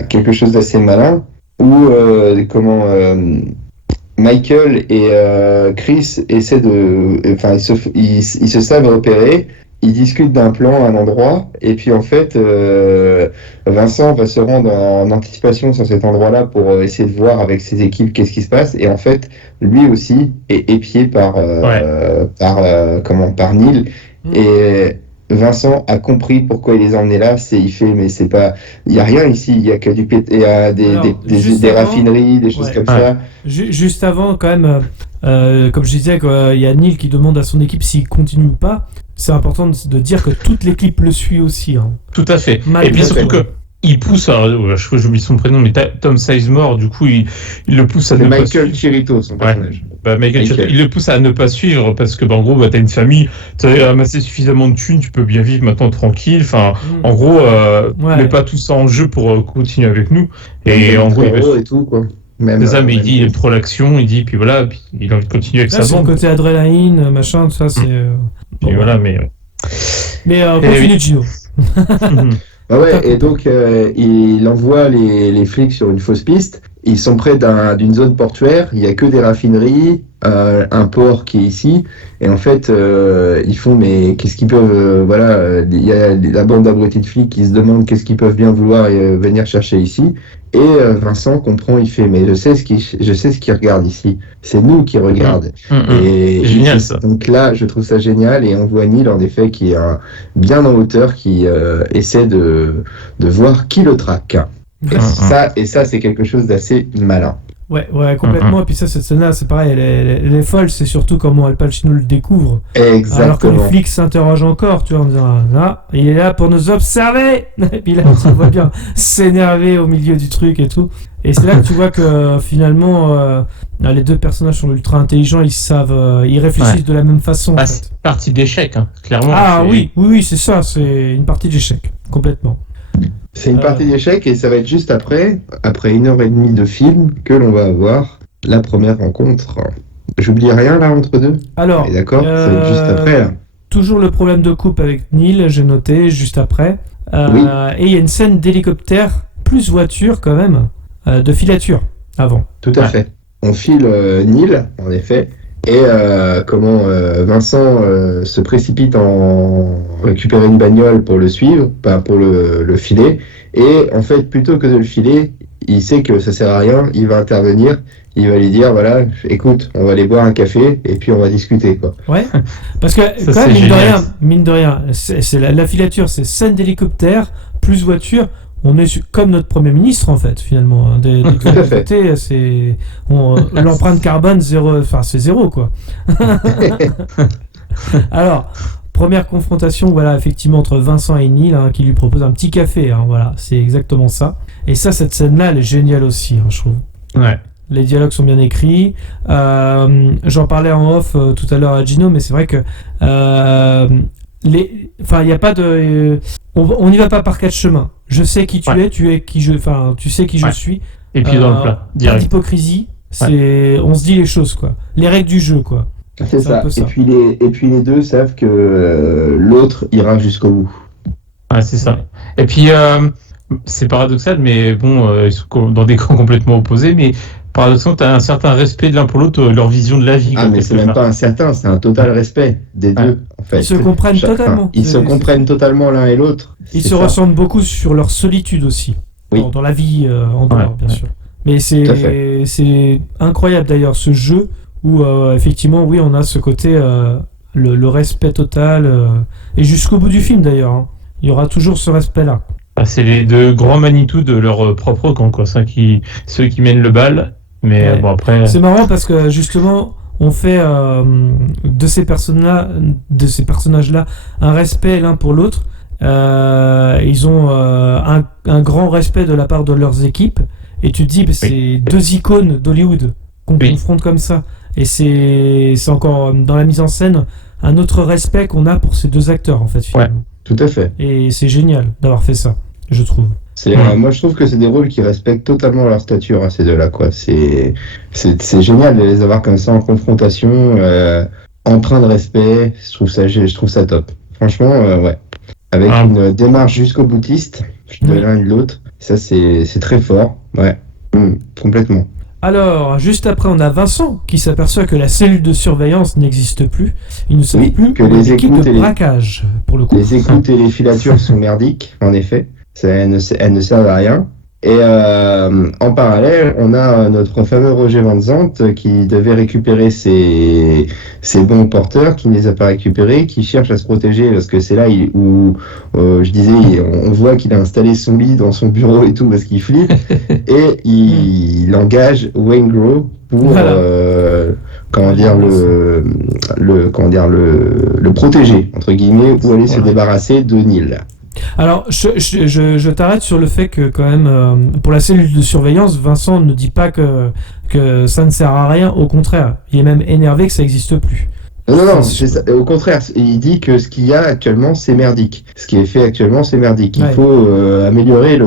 quelque chose d'assez malin où Michael et Chris essaient ils se savent repérer, ils discutent d'un plan à un endroit, et puis en fait, Vincent va se rendre en anticipation sur cet endroit-là pour essayer de voir avec ses équipes qu'est-ce qui se passe, et en fait, lui aussi est épié par Neil, et Vincent a compris pourquoi il les a emmenés là. Il y a rien ici. Il y a que des raffineries, des choses comme ça. Juste avant, quand même, comme je disais, il y a Neil qui demande à son équipe s'il continue ou pas. C'est important de dire que toute l'équipe le suit aussi. Hein. Tout à fait. Et puis surtout que il pousse, je crois que j'oublie son prénom, mais Tom Sizemore, du coup, il le pousse à ne pas suivre. Michael Chirito, son personnage. Il le pousse à ne pas suivre parce que, en gros, t'as une famille, t'as amassé suffisamment de thunes, tu peux bien vivre maintenant tranquille. Enfin, en gros, mets pas tout ça en jeu pour continuer avec nous. Et en gros, et tout, quoi. C'est ça, mais il dit il aime trop l'action, il dit, puis voilà, puis il a envie de continuer avec sa bande. C'est le côté adrénaline, machin, tout ça, c'est. Et voilà, mais. Mais continue, Gino. Et donc il envoie les flics sur une fausse piste. Ils sont près d'une zone portuaire, il n'y a que des raffineries, un port qui est ici. Et en fait, ils font, mais qu'est-ce qu'ils peuvent... il y a la bande d'abrutis de flics qui se demandent qu'est-ce qu'ils peuvent bien vouloir venir chercher ici. Et Vincent comprend, il fait, mais je sais ce qu'ils regardent ici. C'est nous qui regardent. Et C'est génial, ça. Donc là, je trouve ça génial. Et on voit Neil, en effet, qui est bien en hauteur, qui essaie de voir qui le traque. Et ça, c'est quelque chose d'assez malin. Ouais, complètement. Et puis ça, cette scène-là, c'est pareil, elle est folle. C'est surtout comment Al Pacino le découvre. Exactement. Alors que les flics s'interrogent encore, tu vois, en disant il est là pour nous observer. Et puis là, tu le vois bien s'énerver au milieu du truc et tout. Et c'est là que tu vois que finalement, les deux personnages sont ultra intelligents. Ils savent, ils réfléchissent de la même façon. En fait. C'est une partie d'échec, hein, clairement. Ah oui, c'est ça. C'est une partie d'échec, complètement. C'est une partie d'échecs et ça va être juste après 1h30 de film, que l'on va avoir la première rencontre. J'oublie rien là entre deux. Alors, d'accord, ça va être juste après là. Toujours le problème de coupe avec Neil, j'ai noté, juste après. Oui. Et il y a une scène d'hélicoptère, plus voiture quand même, de filature, avant. Tout à fait. On file Neil, en effet, et Vincent se précipite en récupérer une bagnole pour le suivre, pour le filer, et en fait, plutôt que de le filer, il sait que ça sert à rien, il va intervenir, il va lui dire, voilà, écoute, on va aller boire un café, et puis on va discuter, quoi. Ouais, parce que Ça, quand même, c'est mine de rien, c'est la filature, c'est scène d'hélicoptère, plus voiture. On est comme notre Premier ministre, en fait, finalement. Hein, des Tout à fait. côtés, l'empreinte carbone, c'est zéro, quoi. Alors, première confrontation, voilà, effectivement, entre Vincent et Neil, qui lui propose un petit café. Voilà, c'est exactement ça. Et ça, cette scène-là, elle est géniale aussi, je trouve. Ouais. Les dialogues sont bien écrits. J'en parlais en off tout à l'heure à Gino, mais c'est vrai que il n'y a pas de... on n'y va pas par quatre chemins. Je sais qui tu es, tu sais qui je suis. Et puis dans le plat, Pas direct. d'hypocrisie. On se dit les choses, quoi. Les règles du jeu, quoi. C'est ça. un peu ça. Et puis les deux savent que l'autre ira jusqu'au bout. Ouais, c'est ça. Et puis, c'est paradoxal, mais bon, ils sont dans des camps complètement opposés, mais paradoxalement, tu as un certain respect de l'un pour l'autre, leur vision de la vie. Ah, mais c'est même pas un certain, c'est un total respect des deux, en fait. Ils se comprennent totalement. Ils se comprennent totalement l'un et l'autre. Ils C'est se ça. ressemblent beaucoup sur leur solitude aussi. Oui. Dans la vie en dehors, bien sûr. Mais Tout à fait. c'est incroyable d'ailleurs ce jeu où effectivement, oui, on a ce côté, le respect total, et jusqu'au bout du film d'ailleurs. Il y aura toujours ce respect-là. Ah, c'est les deux grands Manitou de leur propre camp, quoi. Ceux qui mènent le bal. Mais Ouais. bon, après. C'est marrant parce que justement, on fait de ces personnages-là un respect l'un pour l'autre. Ils ont un grand respect de la part de leurs équipes. Et tu te dis, c'est deux icônes d'Hollywood qu'on confronte comme ça. Et c'est encore dans la mise en scène un autre respect qu'on a pour ces deux acteurs, en fait, finalement. Tout à fait. Et c'est génial d'avoir fait ça, je trouve. Moi, je trouve que c'est des rôles qui respectent totalement leur stature à ces deux-là, quoi. C'est génial de les avoir comme ça en confrontation, empreint de respect. Je trouve ça top. Franchement, ouais. Avec une démarche jusqu'au boutiste, de l'un et de l'autre. Ça, c'est très fort. Ouais. Complètement. Alors, juste après, on a Vincent qui s'aperçoit que la cellule de surveillance n'existe plus. Il ne savait plus que les l'équipe écoutes de braquage, pour le coup. Les écoutes et les filatures sont merdiques, en effet. Elles ne servent à rien. Et en parallèle, on a notre fameux Roger Van Zandt qui devait récupérer ses bons porteurs, qui ne les a pas récupérés, qui cherche à se protéger parce que c'est là où je disais, on voit qu'il a installé son lit dans son bureau et tout parce qu'il flippe. Et il engage Wayne Grow pour le protéger entre guillemets ou aller se débarrasser de Neil. Alors, je t'arrête sur le fait que, quand même, pour la cellule de surveillance, Vincent ne dit pas que ça ne sert à rien, au contraire. Il est même énervé que ça n'existe plus. Non, c'est ça. Au contraire, il dit que ce qu'il y a actuellement, c'est merdique. Ce qui est fait actuellement, c'est merdique. Il faut améliorer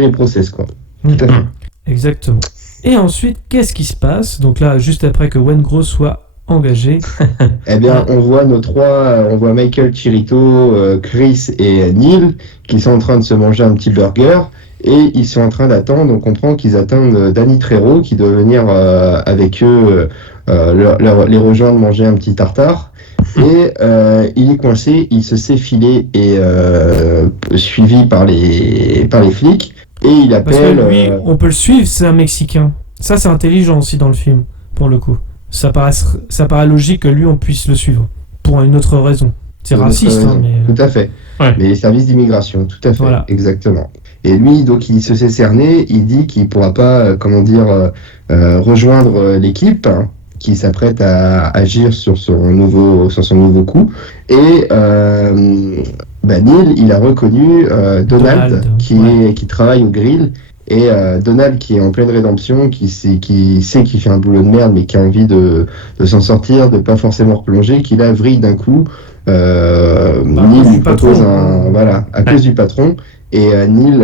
les process, quoi. Tout à fait. Exactement. Et ensuite, qu'est-ce qui se passe? Donc là, juste après que Wayne Grow soit engagé. Eh bien, on voit on voit Michael, Chirito, Chris et Neil qui sont en train de se manger un petit burger et ils sont en train d'attendre. On comprend qu'ils attendent Danny Trejo qui doit venir avec eux les rejoindre manger un petit tartare. Et il est coincé, il se sait filé et suivi par les flics et il Parce appelle. que lui, on peut le suivre, c'est un Mexicain. Ça, c'est intelligent aussi dans le film, pour le coup. Ça paraît logique que lui, on puisse le suivre, pour une autre raison. C'est raciste, hein, mais... Tout à fait. Ouais. Mais les services d'immigration, tout à fait, Voilà. exactement. Et lui, donc, il se sait cerné, il dit qu'il pourra pas, rejoindre l'équipe hein, qui s'apprête à agir sur son nouveau coup. Et Neil, il a reconnu Donald, qui travaille au grill. Et Donald qui est en pleine rédemption, qui sait qu'il fait un boulot de merde, mais qui a envie de s'en sortir, de pas forcément replonger, qui la vrille d'un coup. Neil lui propose à cause du patron, et Neil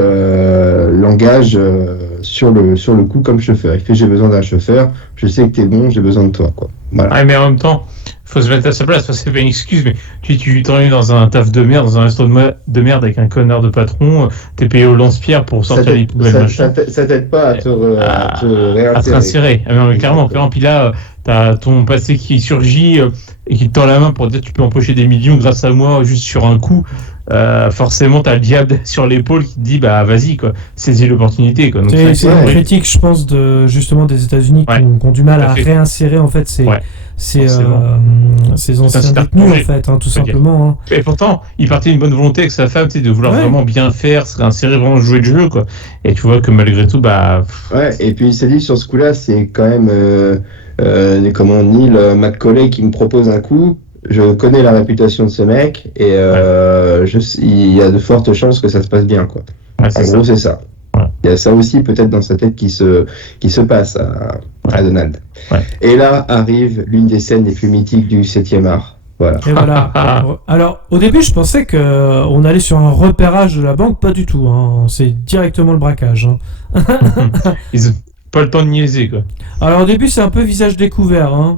l'engage sur le coup comme chauffeur. Il fait j'ai besoin d'un chauffeur, je sais que t'es bon, j'ai besoin de toi quoi. Voilà. Ouais, mais en même temps, faut se mettre à sa place. Enfin, c'est pas une excuse, mais tu t'ennuies dans un taf de merde, dans un resto de merde avec un connard de patron, t'es payé au lance-pierre pour sortir les poubelles. Ça t'aide pas à te réinsérer. À te réinsérer. Ah, mais clairement. Puis là, t'as ton passé qui surgit et qui te tend la main pour dire tu peux empocher des millions grâce à moi juste sur un coup. Forcément, t'as le diable sur l'épaule qui te dit bah vas-y quoi, saisis l'opportunité quoi. Donc c'est une critique, je pense, justement des États-Unis qui ont du mal à réinsérer en fait ces anciens détenus en fait, tout simplement. Hein. Et pourtant, il partait d'une bonne volonté avec sa femme, de vouloir vraiment bien faire, se réinsérer, vraiment jouer le jeu quoi. Et tu vois que malgré tout et puis il s'est dit sur ce coup-là, c'est quand même Neil McCauley qui me propose un coup. Je connais la réputation de ce mec et il y a de fortes chances que ça se passe bien quoi. Ouais, en gros, c'est ça. Ouais. Il y a ça aussi peut-être dans sa tête qui se passe à Donald. Ouais. Et là arrive l'une des scènes les plus mythiques du 7e art. Voilà. Et voilà. Alors, au début, je pensais qu'on allait sur un repérage de la banque, pas du tout. Hein. C'est directement le braquage. Hein. Ils ont pas le temps de niaiser, quoi. Alors, au début, c'est un peu visage découvert. Hein.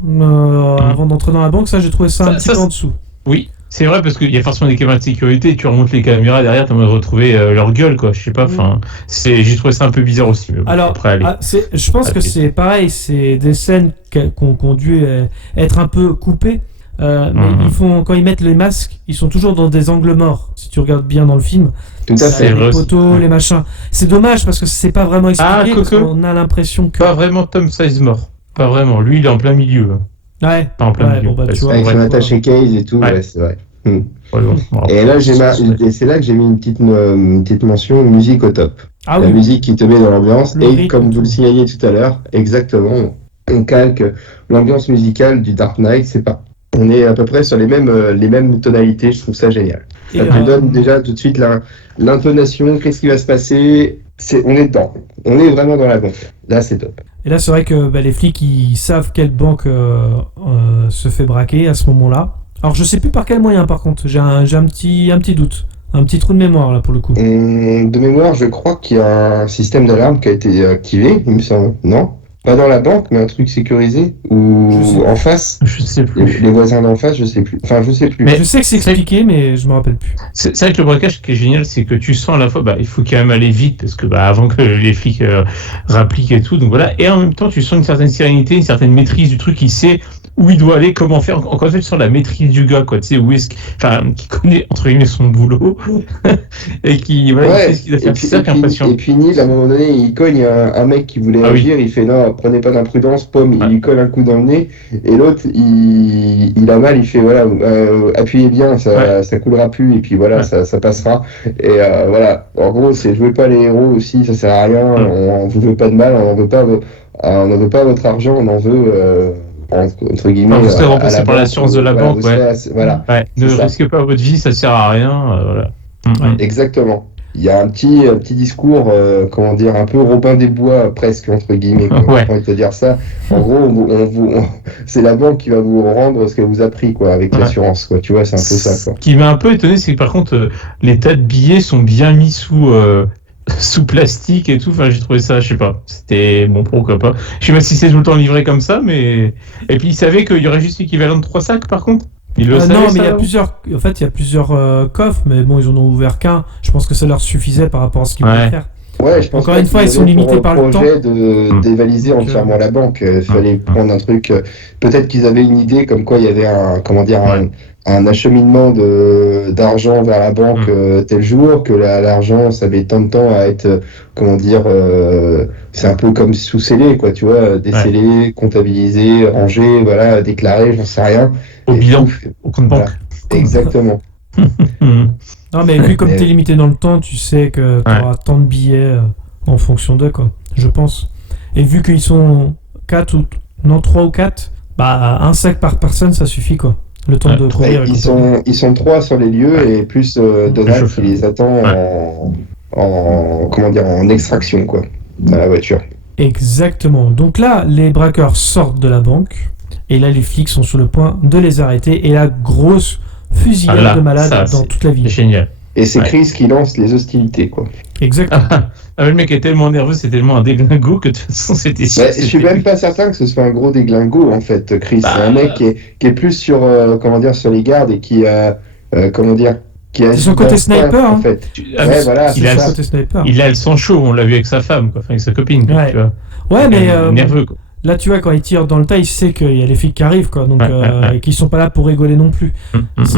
Avant d'entrer dans la banque, ça, j'ai trouvé ça un petit peu en dessous. Oui, c'est vrai, parce qu'il y a forcément des caméras de sécurité, tu remontes les caméras derrière, t'as envie de retrouver leur gueule, quoi. Je sais pas, j'ai trouvé ça un peu bizarre aussi. Mais bon, alors, je pense que c'est pareil, c'est des scènes qu'on dû être un peu coupées. Mais quand ils mettent les masques, ils sont toujours dans des angles morts. Si tu regardes bien dans le film, tout à fait. Les poteaux, les machins. C'est dommage parce que c'est pas vraiment expliqué. Parce qu'on a l'impression que pas vraiment Tom Sizemore. Pas vraiment. Lui, il est en plein milieu. Ouais. Pas en plein milieu. Bon, tu vois, avec son attaché case et tout. Ouais, c'est vrai. Et là, c'est là que j'ai mis une petite mention musique au top. La musique qui te met dans l'ambiance. Et comme vous le signaliez tout à l'heure, exactement, on calque l'ambiance musicale du Dark Knight. On est à peu près sur les mêmes tonalités, je trouve ça génial. Ça te donne déjà tout de suite l'intonation, qu'est-ce qui va se passer, on est dedans, on est vraiment dans la banque, là c'est top. Et là c'est vrai que les flics ils savent quelle banque se fait braquer à ce moment-là. Alors je sais plus par quel moyen par contre, j'ai un petit doute, un petit trou de mémoire là pour le coup. De mémoire je crois qu'il y a un système d'alarme qui a été activé, il me semble, non ? Pas dans la banque, mais un truc sécurisé ou en face. Je sais plus. Les voisins d'en face, je sais plus. Enfin, je sais plus. Mais je sais que c'est expliqué, mais je me rappelle plus. C'est vrai que le braquage qui est génial, c'est que tu sens à la fois, il faut quand même aller vite parce que avant que les flics rappliquent et tout, donc voilà. Et en même temps, tu sens une certaine sérénité, une certaine maîtrise du truc. Il sait où il doit aller, comment faire. Encore une fois, tu sens la maîtrise du gars, quoi. Tu sais où est-ce qui connaît entre guillemets son boulot et qui il sait ce qu'il doit faire. C'est ça qui est impressionnant. Et puis Neil, à un moment donné, il cogne un mec qui voulait agir. Il fait non, prenez pas d'imprudence, pomme. Il lui colle un coup dans le nez. Et l'autre, il a mal. Il fait voilà, appuyez bien, ça coulera plus. Et puis voilà, ça passera. Et voilà. En gros, c'est jouez pas les héros aussi. Ça sert à rien. On vous veut pas de mal. On ne veut pas votre argent. On en veut. Entre guillemets, vous serez remboursé par l'assurance de la banque, voilà. Ne risquez pas votre vie, ça sert à rien, voilà. Exactement. Il y a un petit discours, un peu Robin des Bois presque entre guillemets. J'ai envie de te dire ça. En gros, c'est la banque qui va vous rendre ce qu'elle vous a pris, quoi, avec l'assurance, quoi. Tu vois, c'est un peu ça, quoi. Ce qui m'a un peu étonné, c'est que par contre, les tas de billets sont bien mis sous sous plastique et tout. Enfin, j'ai trouvé ça, je sais pas. C'était bon, pourquoi pas. Je sais pas si c'est tout le temps livré comme ça, mais. Et puis, il savait qu'il y aurait juste l'équivalent de 3 sacs, par contre. Il le savait, non, mais ça, il y a là plusieurs. En fait, il y a plusieurs coffres, mais bon, ils en ont ouvert qu'un. Je pense que ça leur suffisait par rapport à ce qu'ils voulaient faire. Ouais, je pense Encore pas une fois, qu'ils ils sont avaient limités pour par le temps. projet de dévaliser entièrement la banque. Il fallait prendre un truc. Peut-être qu'ils avaient une idée comme quoi il y avait un acheminement d'argent vers la banque tel jour, que l'argent, ça avait tant de temps à être, c'est un peu comme sous scellé, quoi, tu vois, décellé, comptabilisé, rangé, voilà, déclaré, j'en sais rien. Au bilan, au compte banque. Exactement. Non, mais vu comme t'es limité dans le temps, tu sais que t'auras tant de billets en fonction d'eux, quoi. Je pense. Et vu qu'ils sont 3 ou 4, bah un sac par personne, ça suffit, quoi. Le temps de courir. Ils sont 3 sur les lieux et plus Donald qui les attend en extraction, quoi, dans la voiture. Exactement. Donc là, les braqueurs sortent de la banque et là, les flics sont sur le point de les arrêter et la grosse fusillade de malades dans toute la ville. C'est génial. Et c'est Chris qui lance les hostilités, quoi. Exactement. Le mec est tellement nerveux, c'est tellement un déglingo que de toute façon c'était sûr. Je suis même pas certain que ce soit un gros déglingo en fait, Chris. C'est un mec qui est plus sur sur les gardes et qui qui a c'est son côté sniper en fait. Voilà, il a le sang chaud, on l'a vu avec sa femme, quoi, enfin avec sa copine. Quoi, tu vois. Ouais, mais nerveux, quoi. Là, tu vois, quand il tire dans le tas, il sait qu'il y a les flics qui arrivent, quoi, donc, et qu'ils sont pas là pour rigoler non plus.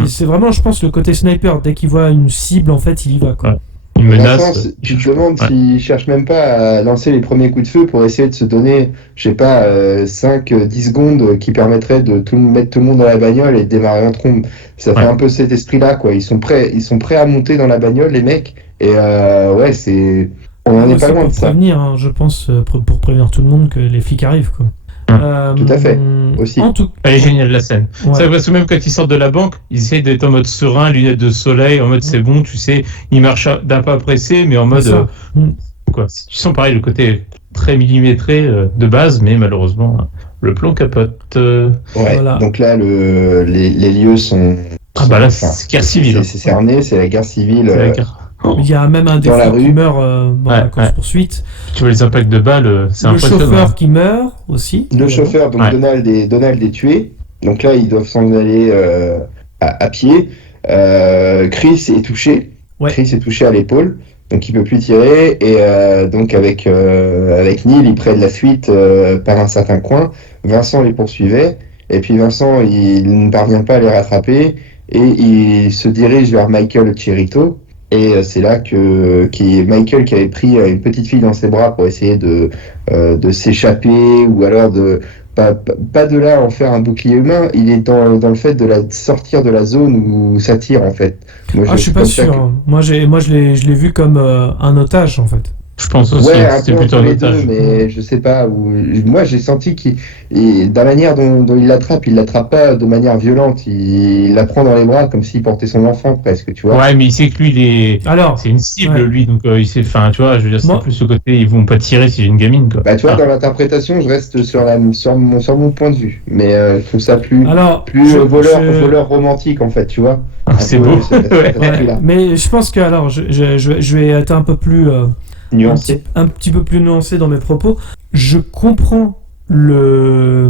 C'est vraiment, je pense, le côté sniper. Dès qu'il voit une cible, en fait, il y va, quoi. Une menace. Tu te demandes s'il cherche même pas à lancer les premiers coups de feu pour essayer de se donner, je sais pas, 5-10 secondes qui permettraient de mettre tout le monde dans la bagnole et de démarrer en trombe. Ça fait un peu cet esprit-là, quoi. Ils sont prêts à monter dans la bagnole, les mecs. Et c'est... On n'en est pas loin de ça. Prévenir, hein, je pense, pour prévenir tout le monde que les flics arrivent, quoi. Tout à fait, aussi. Elle est géniale, la scène. C'est parce que même quand ils sortent de la banque, ils essayent d'être en mode serein, lunettes de soleil, en mode c'est bon, tu sais, ils marchent d'un pas pressé, mais en mode... quoi. Tu sens pareil le côté très millimétré de base, mais malheureusement, le plomb capote. Voilà. Donc là, les lieux sont... là, c'est guerre civile. C'est cerné, c'est la guerre civile. Il y a même un des flics qui meurt dans la course-poursuite. Tu vois les impacts de balles, c'est impressionnant. Le chauffeur qui meurt aussi. Le chauffeur, donc Donald est tué. Donc là, ils doivent s'en aller à pied. Chris est touché. Chris est touché à l'épaule. Donc il peut plus tirer. Et donc avec Neil, ils prennent la fuite par un certain coin. Vincent les poursuivait. Et puis Vincent, il ne parvient pas à les rattraper. Et il se dirige vers Michael Chirito. Et c'est là Michael qui avait pris une petite fille dans ses bras pour essayer de s'échapper ou alors de pas de là en faire un bouclier humain. Il est dans le fait de sortir de la zone où ça tire en fait. Moi, je suis pas sûr. Moi je l'ai vu comme un otage en fait. Je pense aussi que c'était plutôt un otage. Mais je sais pas. Moi, j'ai senti de la manière dont il l'attrape pas de manière violente. Il la prend dans les bras comme s'il portait son enfant presque, tu vois. Ouais, mais il sait que lui, c'est une cible, lui, donc il sait. Enfin, tu vois, je veux dire, c'est plus ce côté, ils vont pas tirer si j'ai une gamine, quoi. Bah, tu vois, dans l'interprétation, je reste sur mon point de vue, mais je trouve ça plus voleur romantique en fait, tu vois. C'est beau. Mais je pense que je vais être un peu plus nuancé. Un petit peu plus nuancé dans mes propos. Je comprends la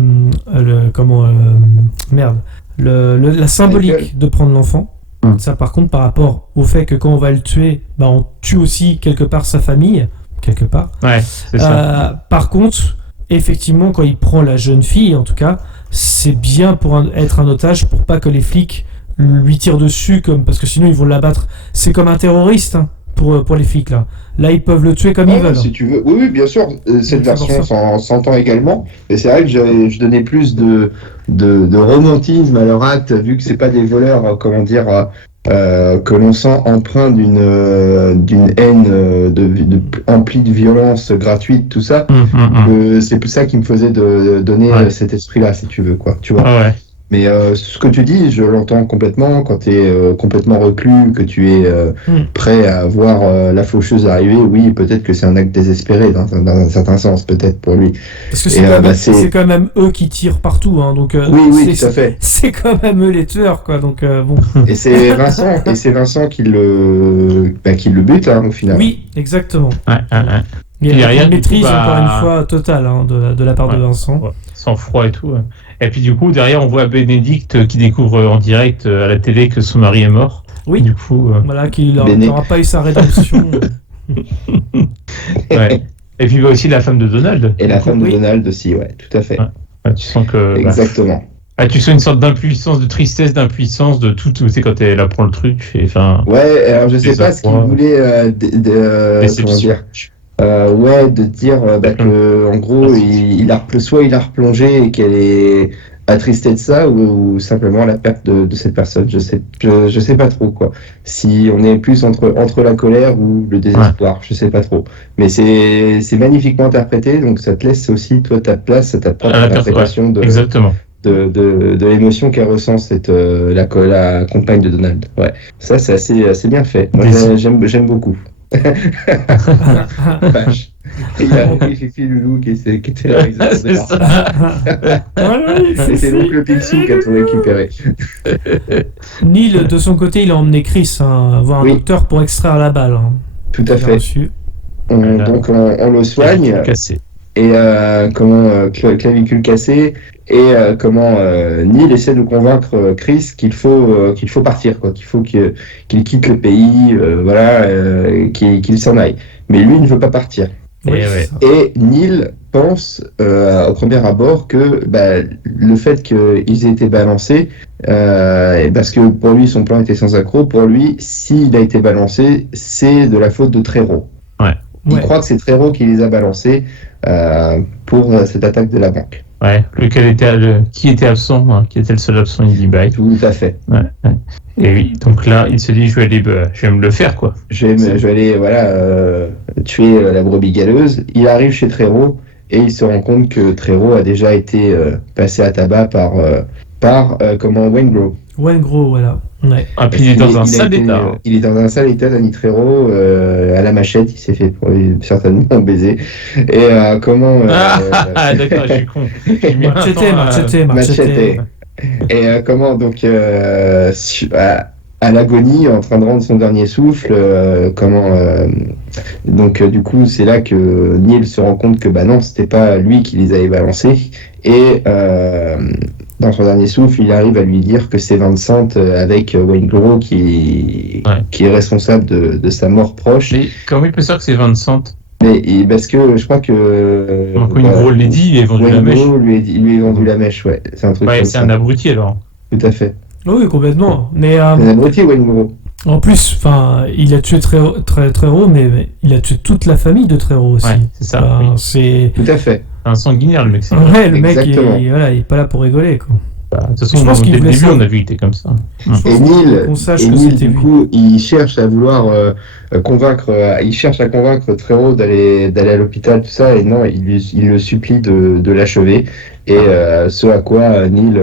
symbolique de prendre l'enfant. Ça, par contre, par rapport au fait que quand on va le tuer, on tue aussi quelque part sa famille, quelque part. Ouais, c'est ça. Par contre, effectivement, quand il prend la jeune fille, en tout cas, c'est bien pour être un otage, pour pas que les flics lui tirent dessus, parce que sinon ils vont l'abattre. C'est comme un terroriste, hein, pour les flics là. Là, ils peuvent le tuer comme ils veulent. Si tu veux. Oui, bien sûr. Cette version s'entend également. Et c'est vrai que je donnais plus de romantisme à leur acte, vu que c'est pas des voleurs, que l'on sent empreint d'une haine emplie de violence gratuite, tout ça. C'est pour ça qui me faisait donner cet esprit-là, si tu veux, quoi. Tu vois. Ah ouais. Mais ce que tu dis, je l'entends complètement. Quand tu es complètement reclus, que tu es prêt à voir la faucheuse arriver, oui, peut-être que c'est un acte désespéré dans un certain sens, peut-être pour lui. Parce que c'est quand même eux qui tirent partout, hein, donc oui, tout à fait. C'est quand même eux les tueurs, quoi. Donc bon. Et c'est Vincent qui le bute, hein, au final. Oui, exactement. Il y a rien une maîtrise du tout, encore une fois totale, hein, de la part de Vincent. Ouais, sans froid et tout. Et puis du coup, derrière, on voit Bénédicte qui découvre en direct à la télé que son mari est mort. Oui. Du coup, voilà, qu'il n'aura pas eu sa rédemption. Ouais. Et puis aussi la femme de Donald. Et la femme de Donald aussi, ouais, tout à fait. Ouais, tu sens que. Exactement. Tu sens une sorte d'impuissance, de tristesse, d'impuissance, de tout. Tu sais, quand elle apprend le truc. Ouais, alors je sais pas ce qu'il voulait. Comment dire de dire que en gros soit il a replongé et qu'elle est attristée de ça ou simplement la perte de cette personne. Je sais pas trop quoi. Si on est plus entre la colère ou le désespoir, je sais pas trop. Mais c'est magnifiquement interprété, donc ça te laisse aussi toi ta place, ta propre interprétation de l'émotion qu'elle ressent la compagne de Donald. Ouais, ça c'est assez bien fait. Moi j'aime beaucoup. Vache. Il a repris Fifi Loulou qui était le réalisateur. C'est donc le Picsou qui a tout récupéré. Neil, de son côté, il a emmené Chris voir un docteur pour extraire la balle. Hein. Tout à fait. Donc on le soigne. Et clavicule cassée. Et Neil essaie de convaincre Chris qu'il faut partir, quoi, qu'il faut qu'il quitte le pays, qu'il s'en aille. Mais lui il ne veut pas partir. Et Neil pense au premier abord que le fait qu'ils aient été balancés, parce que pour lui son plan était sans accroc, pour lui s'il a été balancé, c'est de la faute de Trero. Il croit que c'est Trero qui les a balancés pour cette attaque de la banque. Ouais, qui était absent, qui était le seul absent, il dit bye. Tout à fait. Ouais. Et oui, donc là, il se dit, je vais me le faire, quoi. Je vais aller, tuer la brebis galeuse. Il arrive chez Trero et il se rend compte que Trero a déjà été passé à tabac par Waingro. Waingro, voilà. Ouais. Ah, puis il est dans un sale état. Il est dans un sale état, Danny Trero, à la machette, il s'est fait certainement baiser. Et d'accord, je suis con. Machete. Et à l'agonie, en train de rendre son dernier souffle, du coup, c'est là que Neil se rend compte que non, c'était pas lui qui les avait balancés. Et dans son dernier souffle, il arrive à lui dire que c'est Vincent avec Waingro qui est responsable de sa mort proche. Mais comment il peut savoir que c'est Vincent ? Parce que je crois que Waingro l'a dit, il est vendu la mèche. Lui est vendu la mèche, ouais. C'est un truc. Ouais, c'est un abruti alors. Tout à fait. Oui, complètement. Mais un abruti, Waingro. En plus, il a tué Trero, mais il a tué toute la famille de Trero aussi. Ouais, c'est ça. C'est tout à fait. Un sanguinaire, le mec. Ouais, le mec, il est pas là pour rigoler, quoi. De toute façon, dès le début, on a vu qu'il était comme ça. Et Neil, du coup, il cherche à vouloir convaincre Trero d'aller à l'hôpital, tout ça, et non, il le supplie de l'achever. Et ce à quoi Neil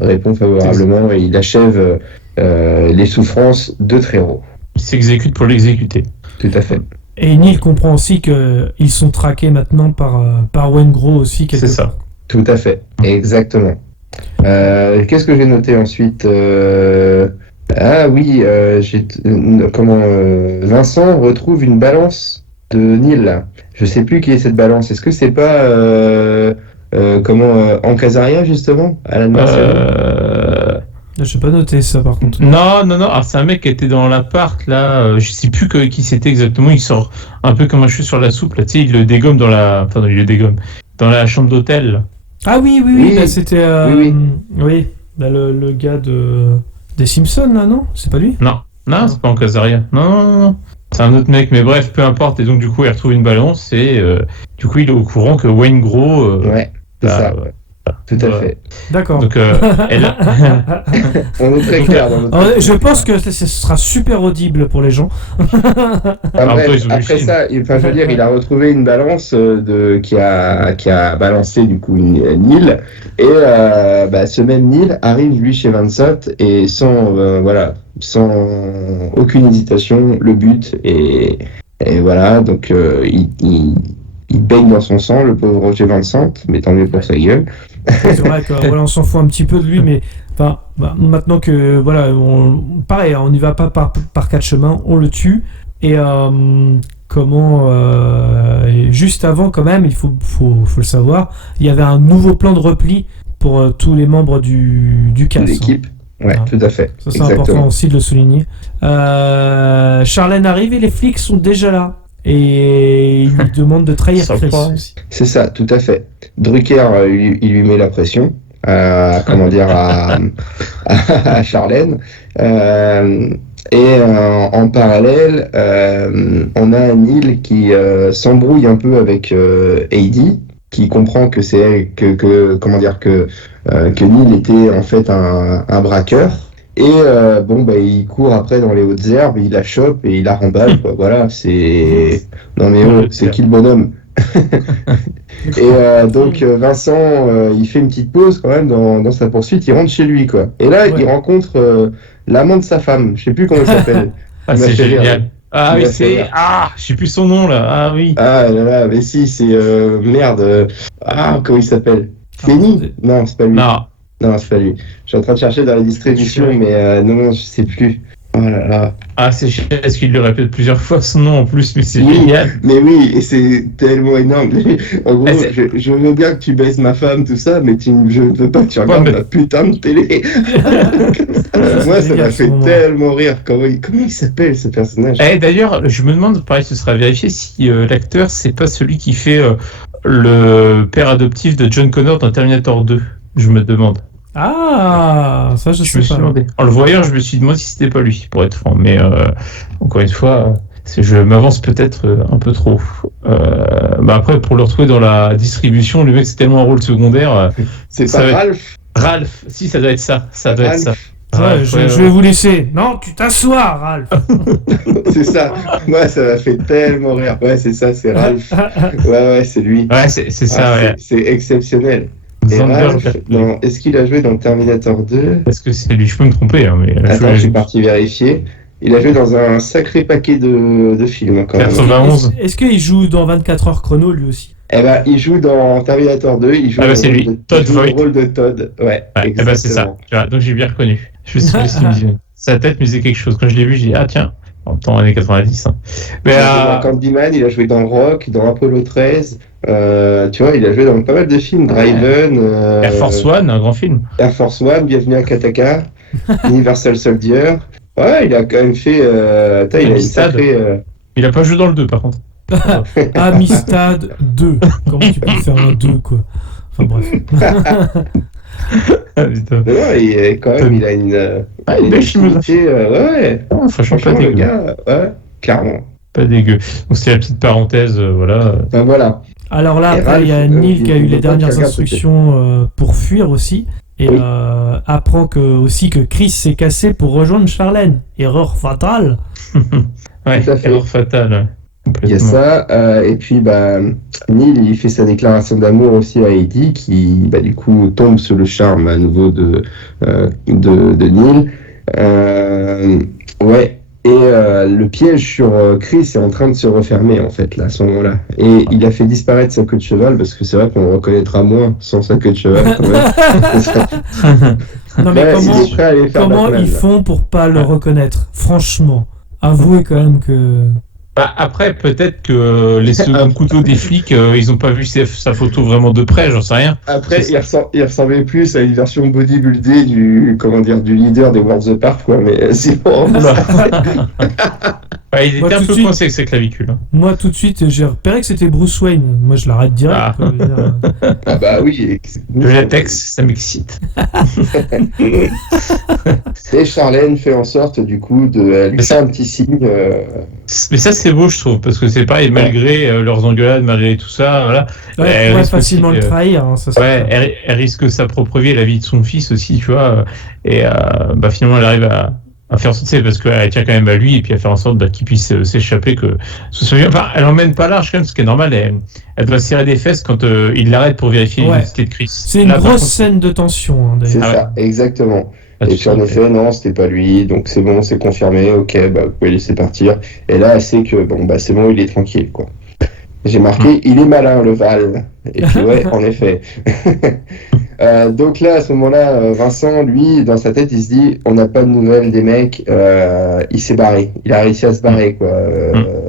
répond favorablement, et il achève les souffrances de Trero. Il s'exécute pour l'exécuter. Tout à fait. Et Neil comprend aussi qu'ils sont traqués maintenant par Waingro aussi. C'est ça. Part. Tout à fait, exactement. Qu'est-ce que j'ai noté ensuite Vincent retrouve une balance de Neil. Je sais plus qui est cette balance. Est-ce que c'est pas en Casaria justement, Alan Marcel? Je sais pas noter ça par contre. Non. Alors c'est un mec qui était dans l'appart là. Je sais plus qui c'était exactement. Il sort un peu comme un cheveu sur la soupe là. Tu sais, il le dégomme dans la chambre d'hôtel. Ah oui. C'était le gars des Simpsons là, non? C'est pas lui? Non, c'est pas en Casaria. Non. C'est un autre mec, mais bref, peu importe. Et donc du coup, il retrouve une balance et du coup, il est au courant que Waingro Tout à fait. D'accord. Donc, elle... On est très clair dans notre... Alors, je pense que ce sera super audible pour les gens. Après, ils ont eu le film. ça, enfin, je veux dire, il a retrouvé une balance qui a balancé du coup Neil, et ce même Neil arrive lui chez Vincent et sans aucune hésitation, le but et voilà, donc il baigne dans son sang, le pauvre Roger Vincent, mais tant mieux pour sa gueule. C'est vrai que voilà, on s'en fout un petit peu de lui, mais enfin, maintenant que voilà, pareil, on n'y va pas par quatre chemins, on le tue. Et juste avant, quand même, il faut le savoir, il y avait un nouveau plan de repli pour tous les membres du cast. L'équipe. Ouais, Hein. tout à fait. Ça, c'est important aussi de le souligner. Charlène arrive et les flics sont déjà là. Et il lui demande de trahir Chris aussi. C'est ça, tout à fait. Drucker, il lui met la pression, à Charlène. En parallèle, on a Neil qui s'embrouille un peu avec Heidi, qui comprend que c'est elle, que Neil était en fait un braqueur. Et il court après dans les hautes herbes, il la chope et il la remballe, quoi. Voilà, c'est... Non mais c'est qui le bonhomme? Et donc Vincent, il fait une petite pause quand même dans sa poursuite, il rentre chez lui, quoi. Et là, il rencontre l'amant de sa femme, je sais plus comment il s'appelle. c'est génial. Ah oui, c'est... Ah, je sais plus son nom, là. Ah oui. Ah là, mais si, c'est... merde. Comment il s'appelle? Féni? Non, c'est pas lui. Non, c'est pas lui. Je suis en train de chercher dans la distribution, mais non, je sais plus. Oh là là. Ah, c'est chiant, parce qu'il le répète plusieurs fois son nom en plus, mais c'est génial. Mais oui, et c'est tellement énorme. En gros, je veux bien que tu baises ma femme, tout ça, mais je ne veux pas que tu regardes ma putain de télé. Moi, ça m'a fait tellement rire. Comment il s'appelle, ce personnage? D'ailleurs, je me demande, pareil, ce sera vérifié, si l'acteur, c'est pas celui qui fait le père adoptif de John Connor dans Terminator 2. Je me demande. Ah, ça je sais pas. En le voyant, je me suis demandé si c'était pas lui, pour être franc. Mais encore une fois, je m'avance peut-être un peu trop. Après, pour le retrouver dans la distribution, le mec c'est tellement un rôle secondaire. C'est pas Ralph. Ralph, si ça doit être ça. Ça doit être ça. Je vais vous laisser. Non, tu t'assois, Ralph. C'est ça. Moi, ça m'a fait tellement rire. Ouais, c'est ça, c'est Ralph. Ouais, c'est lui. Ouais, c'est ça. Ouais. C'est exceptionnel. Et Ralph, est-ce qu'il a joué dans Terminator 2? Est-ce que c'est lui? Je peux me tromper. Hein, mais attends, je suis parti vérifier. Il a joué dans un sacré paquet de films. Quand 91. Est-ce qu'il joue dans 24 heures chrono, lui aussi? Il joue dans Terminator 2. Il joue le rôle de Todd. Ouais, exactement. C'est ça. Donc j'ai bien reconnu. Je me suis dit, sa tête me disait quelque chose. Quand je l'ai vu, j'ai dit, ah tiens, en temps années 90. Hein. Mais dans Candyman, il a joué dans Rock, dans Apollo 13. Tu vois, il a joué dans pas mal de films. Driven. Air Force One, un grand film. Air Force One, Bienvenue à Kataka. Universal Soldier. Ouais, il a quand même fait. Il a une sacrée. Il a pas joué dans le 2 par contre. Amistad 2. Comment tu peux faire un 2, quoi? Enfin bref. Non, il a une belle chimie. Ouais. Franchement, pas dégueu. Le gars, ouais, clairement. Pas dégueu. Donc c'était la petite parenthèse, voilà. Ben voilà. Alors là, après, il y a Neil qui a eu les dernières instructions pour fuir aussi. Et apprend aussi que Chris s'est cassé pour rejoindre Charlène. Erreur fatale. Ouais, erreur fatale. Il y a ça, et puis Neil il fait sa déclaration d'amour aussi à Heidi qui du coup tombe sous le charme à nouveau de Neil. Et le piège sur Chris est en train de se refermer en fait là à ce moment-là. Et il a fait disparaître sa queue de cheval parce que c'est vrai qu'on le reconnaîtra moins sans sa queue de cheval quand même. Non mais comment ils font pour pas le reconnaître? Franchement, avouez quand même que... Après, peut-être que les seconds couteaux des flics, ils ont pas vu sa photo vraiment de près, j'en sais rien. Après, il ressemblait plus à une version bodybuildée du leader des World the Park, quoi, mais sinon... Ouais, il Moi, était un tout de peu suite- coincé avec ses clavicules. Hein. Moi, tout de suite, j'ai repéré que c'était Bruce Wayne. Moi, je l'arrête direct. Ah. quoi. Je veux dire, Ah bah oui. Le latex, ça m'excite. Et Charlène fait en sorte, du coup, elle lui fait un petit signe. Mais ça, c'est beau, je trouve, parce que c'est pareil, malgré leurs engueulades, malgré tout ça, voilà. ouais, Elle pourrait risque facilement aussi, le trahir. Hein, ça, c'est Ouais, clair. elle risque sa propre vie et la vie de son fils aussi, tu vois. Et finalement, elle arrive à faire tu sais, parce qu'elle tient quand même à lui et puis à faire en sorte qu'il puisse s'échapper, que ce soit bien. Enfin, elle emmène pas large quand même, ce qui est normal. Elle doit serrer des fesses quand il l'arrête pour vérifier Ouais. l'identité de Chris. C'est une Là, par grosse contre, scène de tension, hein, C'est d'ailleurs. ça, exactement. là, Et tu puis en sens effet, non, c'était pas lui, donc c'est bon, c'est confirmé, ok, bah vous pouvez laisser partir. Et là, elle sait que bon, bah c'est bon, il est tranquille, quoi. J'ai marqué, il est malin, le Val. Et puis ouais, en effet. Donc là, à ce moment-là, Vincent, lui, dans sa tête, il se dit, on n'a pas de nouvelles des mecs, il s'est barré. Il a réussi à se barrer, quoi.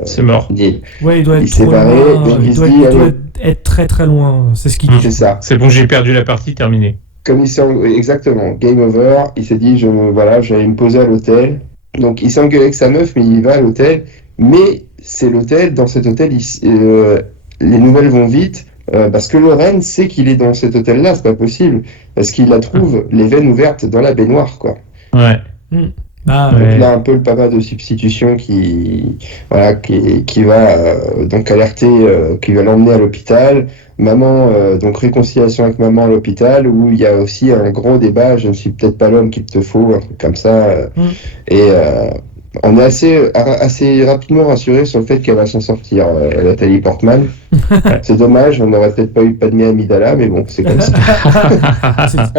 c'est mort. Neil. Ouais, il doit Il être s'est trop barré, loin. donc il se doit dit, il doit allez. être très très loin. C'est ce qu'il dit. C'est ça. C'est bon, j'ai perdu la partie, terminée. Comme il s'est exactement, game over, il s'est dit voilà, je vais me poser à l'hôtel. Donc il s'est engueulé avec sa meuf, mais il va à l'hôtel. Mais c'est l'hôtel, dans cet hôtel, les nouvelles vont vite. Parce que Lorraine sait qu'il est dans cet hôtel-là, c'est pas possible. Parce qu'il la trouve les veines ouvertes dans la baignoire, quoi. Ouais. Ah, Ouais. Donc là, un peu le papa de substitution qui va donc alerter, qui va l'emmener à l'hôpital. Maman, donc réconciliation avec maman à l'hôpital, où il y a aussi un gros débat, je ne suis peut-être pas l'homme qu'il te faut, un truc comme ça. Et on est assez rapidement rassuré sur le fait qu'elle va s'en sortir, Nathalie Portman. C'est dommage, on n'aurait peut-être pas eu Padmé Amidala, mais bon, c'est comme ça.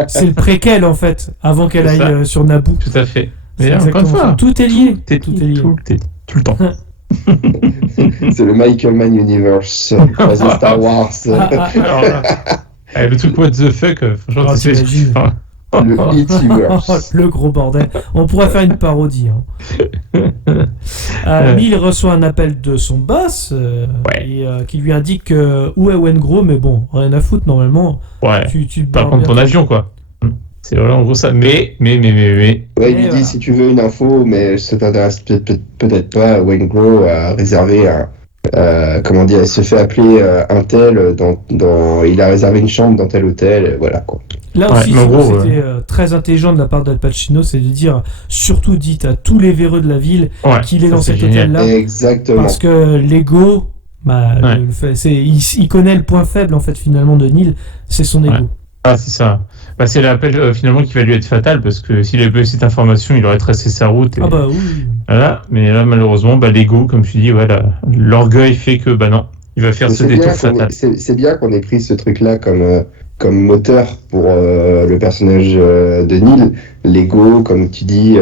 c'est le préquel en fait, avant qu'elle C'est aille ça. sur Naboo. Tout à fait. C'est Mais encore une exactement ça. fois, Tout est lié. tout est lié. tout le temps. C'est le Michael Mann Universe, pas The Star Wars. Alors là, le truc what the fuck, franchement, Oh, t'imagines. Le It-Universe. Le gros bordel. On pourrait faire une parodie. Hein. Neil reçoit un appel de son boss qui lui indique où est Wengro, mais bon, rien à foutre normalement. Ouais. Tu te Par barres contre, ton bien. avion, quoi. C'est vraiment en gros ça. Mais. Ouais, il lui voilà. dit si tu veux une info, mais ça t'intéresse peut-être pas. Wayne Grow a réservé comment dire, il se fait appeler un tel il a réservé une chambre dans tel hôtel, voilà quoi. Là Ouais, aussi, mais en gros, c'était très intelligent de la part d'Al Pacino, c'est de dire, surtout dites à tous les véreux de la ville Ouais, qu'il est ça, dans c'est cet génial. hôtel-là. Exactement. Parce que l'ego, Ouais. il connaît le point faible en fait finalement de Neil, c'est son ego. Ouais. Ah, c'est ça. C'est l'appel finalement qui va lui être fatal parce que s'il avait pas eu cette information, il aurait tracé sa route. Et... Ah bah oui. Voilà. Mais là, malheureusement, l'ego, comme tu dis, voilà, l'orgueil fait que, non, il va faire Mais ce c'est détour bien qu'on fatal. c'est bien qu'on ait pris ce truc-là comme moteur pour le personnage de Neil, l'ego, comme tu dis,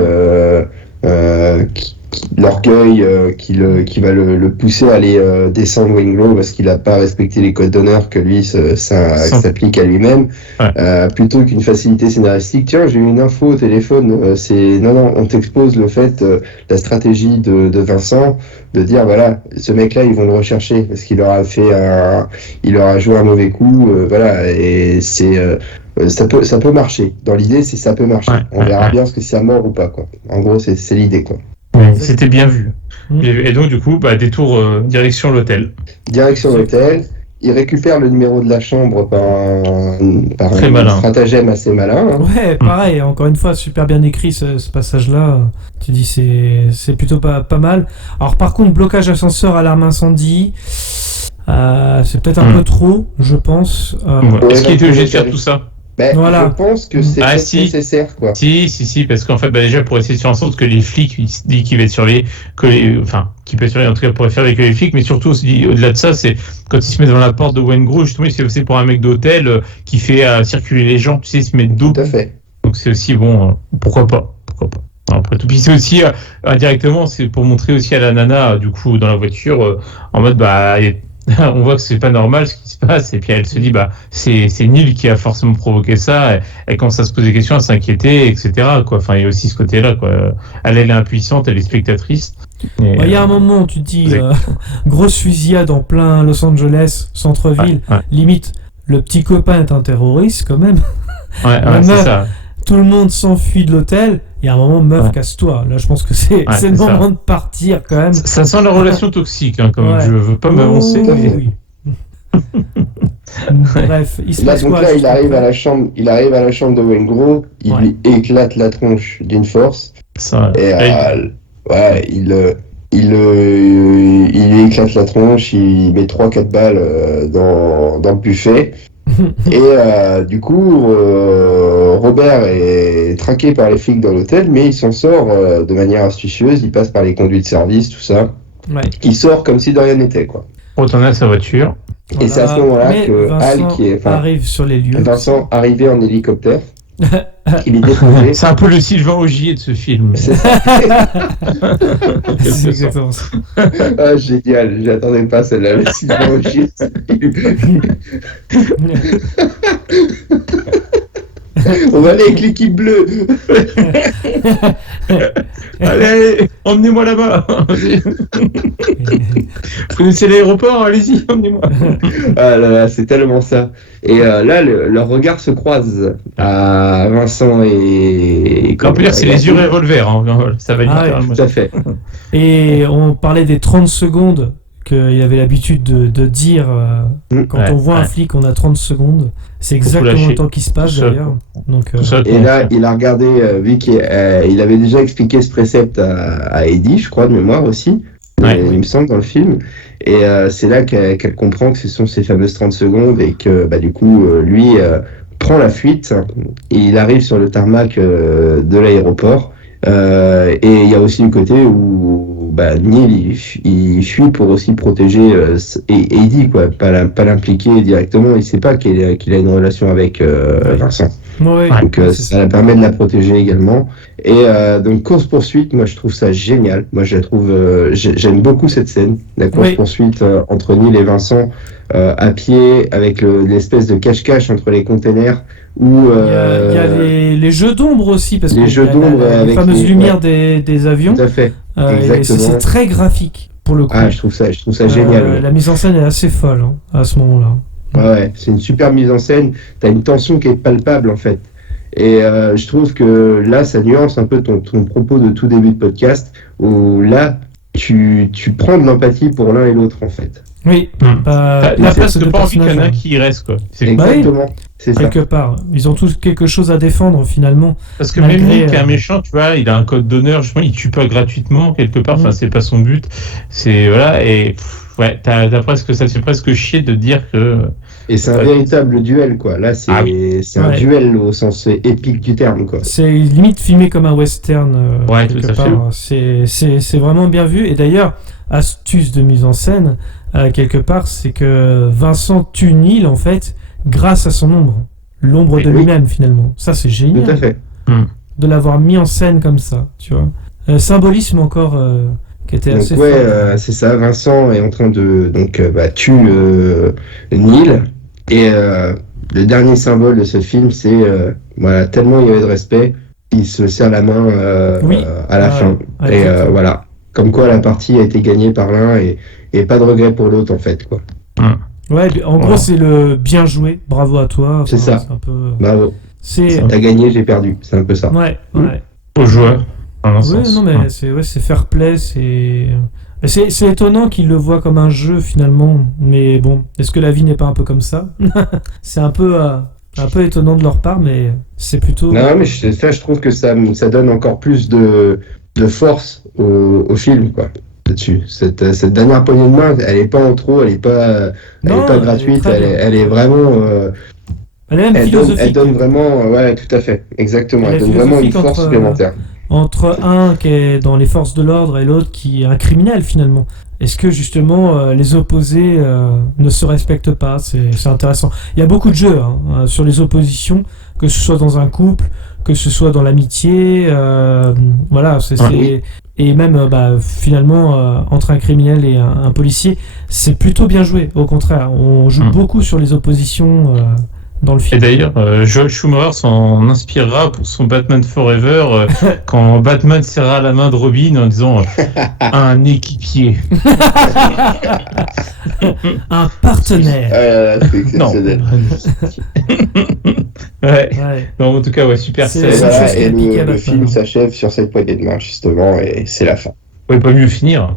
l'orgueil qui va le pousser à aller descendre Winglow parce qu'il n'a pas respecté les codes d'honneur que lui ça s'applique à lui-même, plutôt qu'une facilité scénaristique. Tiens, j'ai eu une info au téléphone, non, on t'expose le fait, la stratégie de Vincent, de dire voilà, ce mec-là ils vont le rechercher parce qu'il aura il aura joué un mauvais coup, voilà, et ça peut marcher. Dans l'idée, ça peut marcher. On verra bien ce que c'est à mort ou pas, quoi. En gros, c'est l'idée, quoi. Ouais, c'était bien vu. Mm. Et donc, du coup, détour direction l'hôtel. Direction l'hôtel. Il récupère le numéro de la chambre par un stratagème assez malin. Hein. Ouais, pareil, encore une fois, super bien écrit ce passage-là. Tu dis c'est plutôt pas mal. Alors par contre, blocage ascenseur, alarme incendie, c'est peut-être un peu trop, je pense. Est-ce qu'il était obligé de faire tout ça? Voilà. Je pense que c'est nécessaire, quoi. Si, parce qu'en fait, déjà, pour essayer de faire en sorte que les flics, il se dit qu'il va être surveillé, qu'il peut être surveillé, en tout cas, pour faire avec les flics, mais surtout, au-delà de ça, c'est quand il se met devant la porte de Wengro, justement, il s'est aussi pour un mec d'hôtel qui fait circuler les gens, tu sais, il se met dos. Tout à fait. Donc c'est aussi, bon, pourquoi pas. Après tout, puis c'est aussi, indirectement, c'est pour montrer aussi à la nana, du coup, dans la voiture, en mode, on voit que c'est pas normal ce qui se passe, et puis elle se dit c'est Neil qui a forcément provoqué ça, elle commence à se poser des questions, à s'inquiéter, etc., quoi. Enfin, il y a aussi ce côté-là, quoi. Elle est impuissante, elle est spectatrice. Il y a un moment où tu te dis grosse fusillade en plein Los Angeles, centre-ville, limite le petit copain est un terroriste quand même. Ouais, c'est ça. tout le monde s'enfuit de l'hôtel. Il y a un moment, meuf, casse-toi. Là, je pense que c'est le moment de partir quand même. Ça sent la relation toxique, hein, quand même. Ouais. Je veux pas m'avancer. Oh, Mais... oui. Bref, il se Là, passe donc quoi là, il juste arrive après à la chambre, de Waingro, il lui éclate la tronche d'une force. Ça, Et il lui éclate la tronche, il met 3-4 balles dans le buffet. Et du coup, Robert est traqué par les flics dans l'hôtel, mais il s'en sort de manière astucieuse, il passe par les conduits de service, tout ça. Ouais. Il sort comme si de rien n'était, quoi. retourner à sa voiture. Et c'est à ce moment-là Mais que Vincent arrive sur les lieux. Vincent arrivé en hélicoptère, il est déposé. C'est un peu le Sylvain Augier de ce film. C'est ça. C'est exactement ça. Ah, génial, j'attendais pas celle-là, le Sylvain Augier. On va aller avec l'équipe bleue. Allez, emmenez-moi là-bas. Vous connaissez l'aéroport, allez-y, emmenez-moi. Ah là là, c'est tellement ça. Et là, leurs regards se croisent à Vincent et... On peut dire que c'est les yeux revolver, hein. Ça va littéralement. Tout à fait. Et on parlait des 30 secondes qu'il avait l'habitude de dire quand on voit un flic, on a 30 secondes. C'est exactement le temps qui se passe d'ailleurs. Donc, et là, il a regardé, vu qu'il avait déjà expliqué ce précepte à Eddie, je crois, de mémoire aussi, il me semble, dans le film. Et c'est là qu'elle comprend que ce sont ces fameuses 30 secondes et que du coup, lui prend la fuite et il arrive sur le tarmac de l'aéroport. Et il y a aussi le côté où Neil il fuit pour aussi protéger Eddie, quoi, pas l'impliquer directement. Il sait pas qu'il a une relation avec Vincent. Ouais, donc ça permet de la protéger également. Et donc course poursuite, moi je trouve ça génial. Moi je la trouve, j'aime beaucoup cette scène, la course poursuite entre Neil et Vincent à pied avec l'espèce de cache-cache entre les containers. Où il y a les jeux d'ombre aussi, parce les jeux d'ombre avec les fameuses lumières des avions. Tout à fait. Exactement. C'est très graphique pour le coup. Ah, je trouve ça génial. La mise en scène est assez folle à ce moment-là. Ouais, c'est une super mise en scène. T'as une tension qui est palpable en fait. Et je trouve que là, ça nuance un peu ton propos de tout début de podcast, où là, tu prends de l'empathie pour l'un et l'autre en fait. Oui. La place de pas envie qu'il y en a qui reste, quoi. Exactement. C'est quelque part. Ils ont tous quelque chose à défendre finalement. Parce que même lui qui est un méchant, tu vois, il a un code d'honneur, justement, il tue pas gratuitement quelque part. Enfin, c'est pas son but. C'est voilà et t'as presque, ça te fait presque chier de dire que. Et c'est un véritable duel, quoi. Là, c'est un duel au sens épique du terme, quoi. C'est limite filmé comme un western. Tout à fait. C'est vraiment bien vu. Et d'ailleurs, astuce de mise en scène, quelque part, c'est que Vincent tue Neil, en fait, grâce à son ombre. L'ombre de lui-même, finalement. Ça, c'est génial. Tout à fait. De l'avoir mis en scène comme ça, tu vois. Symbolisme encore qui était assez fort. C'est ça. Vincent est en train de tuer Neil. Et le dernier symbole de ce film, c'est tellement il y avait de respect, il se serre la main à la fin. Et voilà. Comme quoi la partie a été gagnée par l'un et pas de regret pour l'autre en fait, quoi. Ouais, en gros c'est le bien joué, bravo à toi. Enfin, c'est ça. C'est un peu... Bravo. T'as gagné, j'ai perdu. C'est un peu ça. Ouais. Au joueur. C'est fair play, c'est étonnant qu'il le voit comme un jeu finalement, mais bon, est-ce que la vie n'est pas un peu comme ça? C'est un peu étonnant de leur part, mais c'est plutôt... Non, mais je trouve que ça donne encore plus de force au film, quoi. Là-dessus. Cette dernière poignée de main, elle est pas en trop, elle est pas gratuite, elle est vraiment... elle est même philosophique. Elle donne vraiment... Ouais, tout à fait, exactement. Elle donne vraiment une force supplémentaire. Entre un qui est dans les forces de l'ordre et l'autre qui est un criminel finalement. Est-ce que justement les opposés ne se respectent pas? C'est intéressant. Il y a beaucoup de jeux sur les oppositions, que ce soit dans un couple, que ce soit dans l'amitié, voilà. Et même finalement entre un criminel et un policier, c'est plutôt bien joué. Au contraire, on joue beaucoup sur les oppositions. Dans le film. Et d'ailleurs, Joel Schumacher s'en inspirera pour son Batman Forever quand Batman serra la main de Robin en disant un équipier. Un partenaire. Non. Ouais. Ouais. Non, en tout cas, ouais, super C'est- scène. Et, c'est voilà, chose qui et a piqué à le Batman, film hein. s'achève sur cette poignée de main, justement, et c'est la fin. Pouvait pas mieux finir.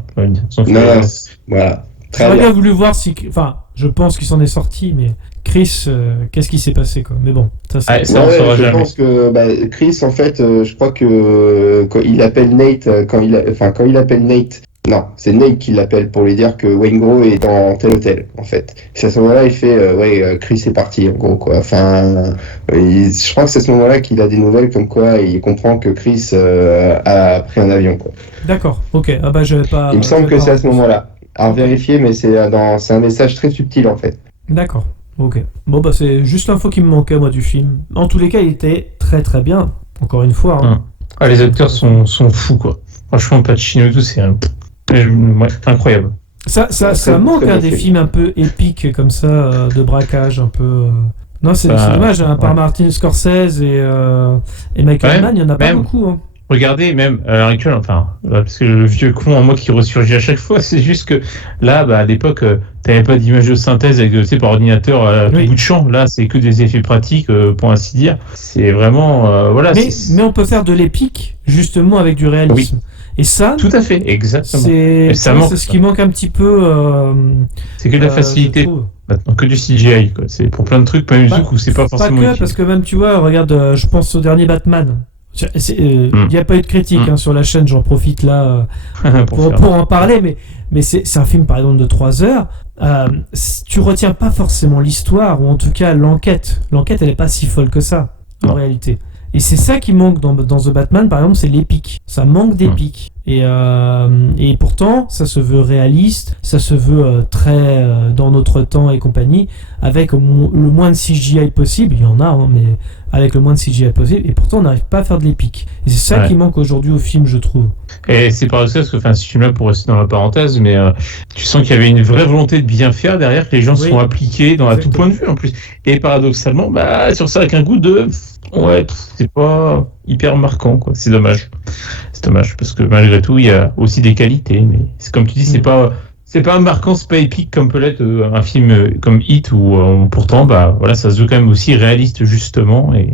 Sauf Non, que- non, voilà. Très J'aurais bien. bien voulu voir si. Enfin, je pense qu'il s'en est sorti, mais Chris, qu'est-ce qui s'est passé, quoi. Mais bon, ça c'est. Ah, ça, on saura je jamais. pense que Chris, en fait, je crois que quand il appelle Nate, quand il appelle Nate, non, c'est Nate qui l'appelle pour lui dire que Wayne Grow est dans tel hôtel, en fait. C'est à ce moment-là, il fait, Chris est parti, en gros, quoi. Enfin, je crois que c'est à ce moment-là qu'il a des nouvelles comme quoi il comprend que Chris a pris un avion, quoi. D'accord, ok. Ah bah, j'avais pas. Il me semble j'avais que pas c'est à ce entendu. moment-là. À vérifier, mais c'est un message très subtil, en fait. D'accord, ok. Bon, bah, c'est juste l'info qui me manquait, moi, du film. En tous les cas, il était très très bien. Encore une fois. Hein. Ah, les acteurs sont fous, quoi. Franchement, Pacino et tout, c'est ouais, incroyable. Ça Très- manque très hein, bien des fait. films un peu épiques comme ça, de braquage un peu. Non, c'est dommage, hein, à part ouais. Martin Scorsese et Michael Ouais, Mann, il n'y en a pas même. beaucoup. Hein. Regardez, même à l'heure actuelle, enfin, parce que le vieux con en moi qui ressurgit à chaque fois, c'est juste que là, à l'époque, t'avais pas d'image de synthèse avec, tu sais, par ordinateur à tout Oui. bout de champ. Là, c'est que des effets pratiques, pour ainsi dire. C'est vraiment, voilà. Mais on peut faire de l'épique, justement, avec du réalisme. Et ça, Tout à fait, exactement. c'est Et ça tu vois, manque, c'est ce ça. qui manque un petit peu. C'est que de la je facilité, trouve. maintenant, que du CGI, quoi. C'est pour plein de trucs, pas Bah, musique où c'est pas forcément Pas que, utile. parce que même, tu vois, regarde, je pense au dernier Batman. Il n'y a pas eu de critique hein, sur la chaîne, j'en profite là Pour faire- pour en parler, mais c'est un film par exemple de 3 heures. Tu retiens pas forcément l'histoire, ou en tout cas l'enquête. L'enquête, elle est pas si folle que ça, en Non. réalité. Et c'est ça qui manque dans The Batman, par exemple, c'est l'épique. Ça manque d'épique. Et pourtant, ça se veut réaliste, ça se veut très dans notre temps et compagnie, avec le moins de CGI possible. Il y en a, hein, mais avec le moins de CGI possible. Et pourtant, on n'arrive pas à faire de l'épique. Et c'est ça Ouais. qui manque aujourd'hui au film, je trouve. Et c'est paradoxal parce que, enfin, ce film-là, pour rester dans la parenthèse, mais tu sens qu'il y avait une vraie volonté de bien faire derrière, que les gens Oui. sont appliqués à tout Exactement. point de vue en plus. Et paradoxalement, sur ça, avec un goût de. Ouais, c'est pas hyper marquant, quoi. C'est dommage. C'est dommage parce que malgré tout, il y a aussi des qualités, mais c'est comme tu dis, c'est pas. C'est pas marquant, c'est pas épique comme peut l'être un film comme Hit où pourtant voilà, ça se veut quand même aussi réaliste justement et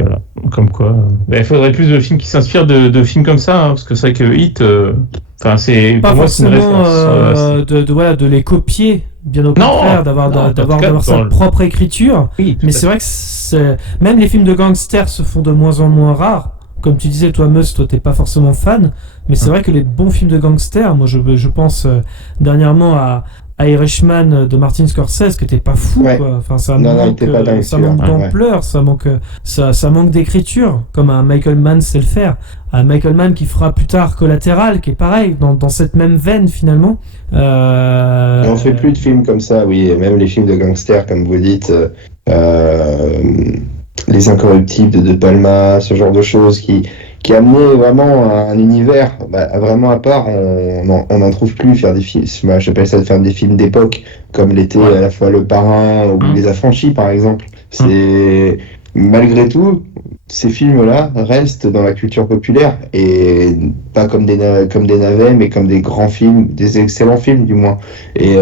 voilà, comme quoi il faudrait plus de films qui s'inspirent de films comme ça hein, parce que c'est vrai que Hit enfin c'est Pas pour moi c'est une forcément référence de les copier, bien au Non, contraire, d'avoir non, en tout cas, sa dans le- propre écriture. oui, tout Mais à c'est vrai que même les films de gangsters se font de moins en moins rares. Comme tu disais, toi, Meus, toi, t'es pas forcément fan. Mais c'est vrai que les bons films de gangsters, moi, je pense dernièrement à Irishman de Martin Scorsese, qui était pas fou, Ouais. quoi. Enfin, ça Non, il manque, était pas dingue, ça celui-là. manque d'ampleur, ça manque d'écriture, comme un Michael Mann sait le faire. Un Michael Mann qui fera plus tard Collateral, qui est pareil, dans cette même veine, finalement. Et on fait plus de films comme ça, oui, et même les films de gangsters, comme vous dites, Les Incorruptibles de Palma, ce genre de choses qui amenaient vraiment un univers vraiment à part. On n'en trouve plus faire des films. J'appelle ça de faire des films d'époque, comme l'était à la fois Le Parrain ou Les Affranchis, par exemple. C'est malgré tout, ces films-là restent dans la culture populaire et pas comme des navets, mais comme des grands films, des excellents films du moins. Et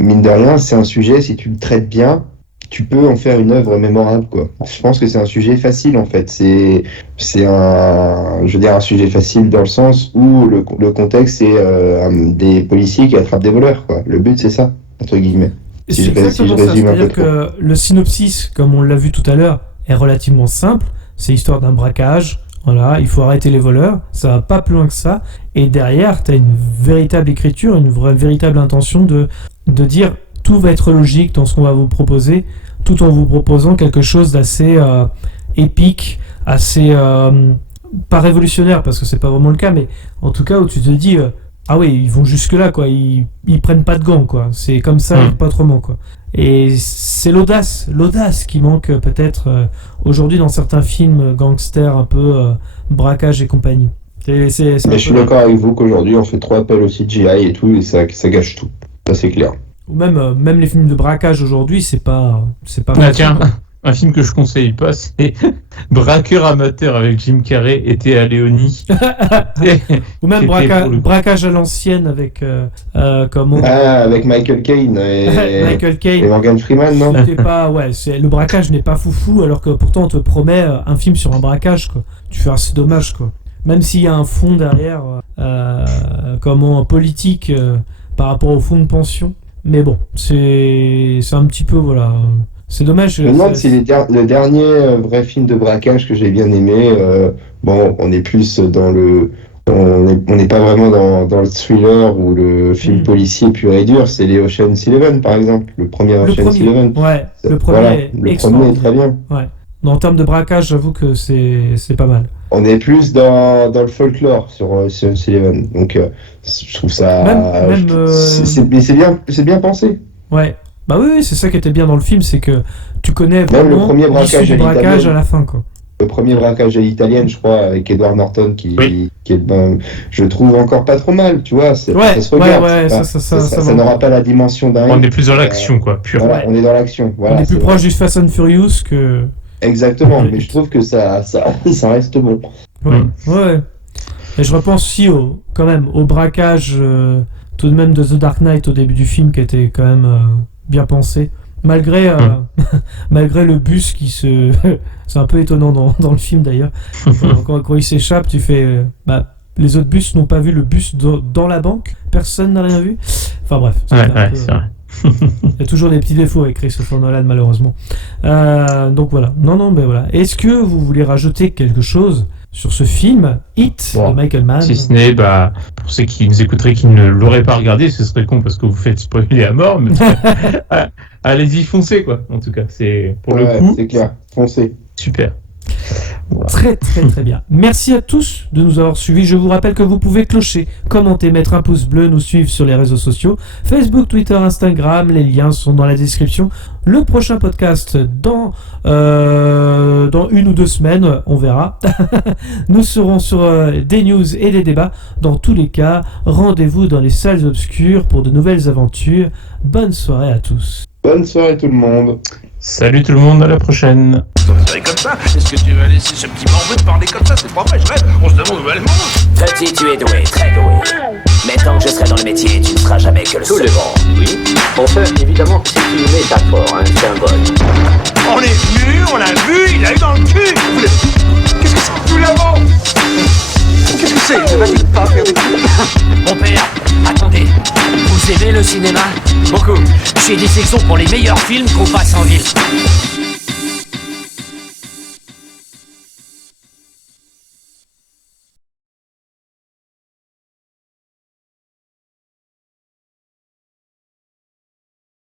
mine de rien, c'est un sujet, si tu le traites bien, tu peux en faire une œuvre mémorable, quoi. Je pense que c'est un sujet facile, en fait. C'est un sujet facile dans le sens où le contexte, c'est des policiers qui attrapent des voleurs, quoi. Le but, c'est ça, entre guillemets. Si C'est je exactement ça. résume un peu C'est-à-dire que le synopsis, comme on l'a vu tout à l'heure, est relativement simple. C'est l'histoire d'un braquage. Voilà, il faut arrêter les voleurs. Ça va pas plus loin que ça. Et derrière, tu as une véritable écriture, une véritable intention de dire tout va être logique dans ce qu'on va vous proposer, tout en vous proposant quelque chose d'assez épique, assez pas révolutionnaire parce que c'est pas vraiment le cas, mais en tout cas où tu te dis ah oui, ils vont jusque là, quoi, ils prennent pas de gants, quoi, c'est comme ça et pas autrement, quoi. Et c'est l'audace qui manque peut-être aujourd'hui dans certains films gangsters un peu braquage et compagnie. Mais je suis d'accord avec vous qu'aujourd'hui on fait trop appel au CGI et tout, et ça gâche tout. Ça c'est clair. Ou même les films de braquage aujourd'hui, c'est pas Ah, tiens, un film que je conseille pas, c'est Braqueur amateur avec Jim Carrey et Téa Leoni. Ou même braquage à l'ancienne avec comment avec Michael Caine Michael et Caine. Morgan Freeman, non? Le braquage n'est pas foufou, alors que pourtant on te promet un film sur un braquage, quoi. C'est dommage, quoi. Même s'il y a un fond derrière, comment politique par rapport au fonds de pension. Mais bon, c'est un petit peu, voilà. C'est dommage. Je me demande si le dernier vrai film de braquage que j'ai bien aimé, bon, on est plus dans le... On n'est pas vraiment dans le thriller ou le film policier pur et dur, c'est les Ocean's Eleven par exemple, le premier Ocean's Eleven. Ouais, le premier est très bien. Ouais. En termes de braquage, j'avoue que c'est pas mal. On est plus dans le folklore sur Ocean's Eleven, donc je trouve ça... C'est bien pensé. Ouais. Bah oui, c'est ça qui était bien dans le film, c'est que tu connais vraiment le premier braquage à la fin, quoi. Le premier braquage à l'italienne, je crois, avec Edward Norton, qui est, je trouve encore pas trop mal, tu vois. Ça se regarde. Ça n'aura pas la dimension d'un. On est plus dans l'action, quoi, pur. Voilà, on est dans l'action. Voilà, on est plus proche du Fast and Furious que. Exactement, mais je trouve que ça reste bon. Ouais. Et je repense aussi quand même au braquage tout de même de The Dark Knight au début du film, qui était quand même bien pensé. Malgré le bus qui se... c'est un peu étonnant dans le film d'ailleurs. Quand il s'échappe, tu fais... les autres bus n'ont pas vu le bus dans la banque. Personne n'a rien vu. Enfin bref. C'est vrai. Il y a toujours des petits défauts avec Christopher Nolan, malheureusement. Donc voilà. Non, mais voilà. Est-ce que vous voulez rajouter quelque chose sur ce film Hit de Michael Mann? Si ce n'est, pour ceux qui nous écouteraient qui ne l'auraient pas regardé, ce serait con parce que vous faites spoiler à mort, mais allez-y, foncez, quoi. En tout cas, c'est pour le coup. C'est clair, foncez. Super. Voilà. Très très très bien. Merci à tous de nous avoir suivis. Je vous rappelle que vous pouvez clocher, commenter, mettre un pouce bleu, nous suivre sur les réseaux sociaux, Facebook, Twitter, Instagram. Les liens sont dans la description. Le prochain podcast dans 1 ou 2 semaines, on verra. Nous serons sur des news et des débats. Dans tous les cas, rendez-vous dans les salles obscures pour de nouvelles aventures. Bonne soirée à tous. Bonne soirée tout le monde. Salut tout le monde, à la prochaine. Comme ça, est-ce que tu vas laisser ce petit morveux te parler comme ça? C'est pas vrai, je rêve. On se demande où elle mange. Petit, tu es doué, très doué. Mais tant que je serai dans le métier, tu ne seras jamais que le Tout le second. monde, oui. Enfin, évidemment, c'est une métaphore, un symbole. On est venu, on l'a vu, il a eu dans le cul. Qu'est-ce que c'est? Nous l'avons. Qu'est-ce que c'est? Ne va-t-il pas faire des trucs? Mon père, attendez. Vous aimez le cinéma? Beaucoup. J'ai des sections pour les meilleurs films qu'on passe en ville.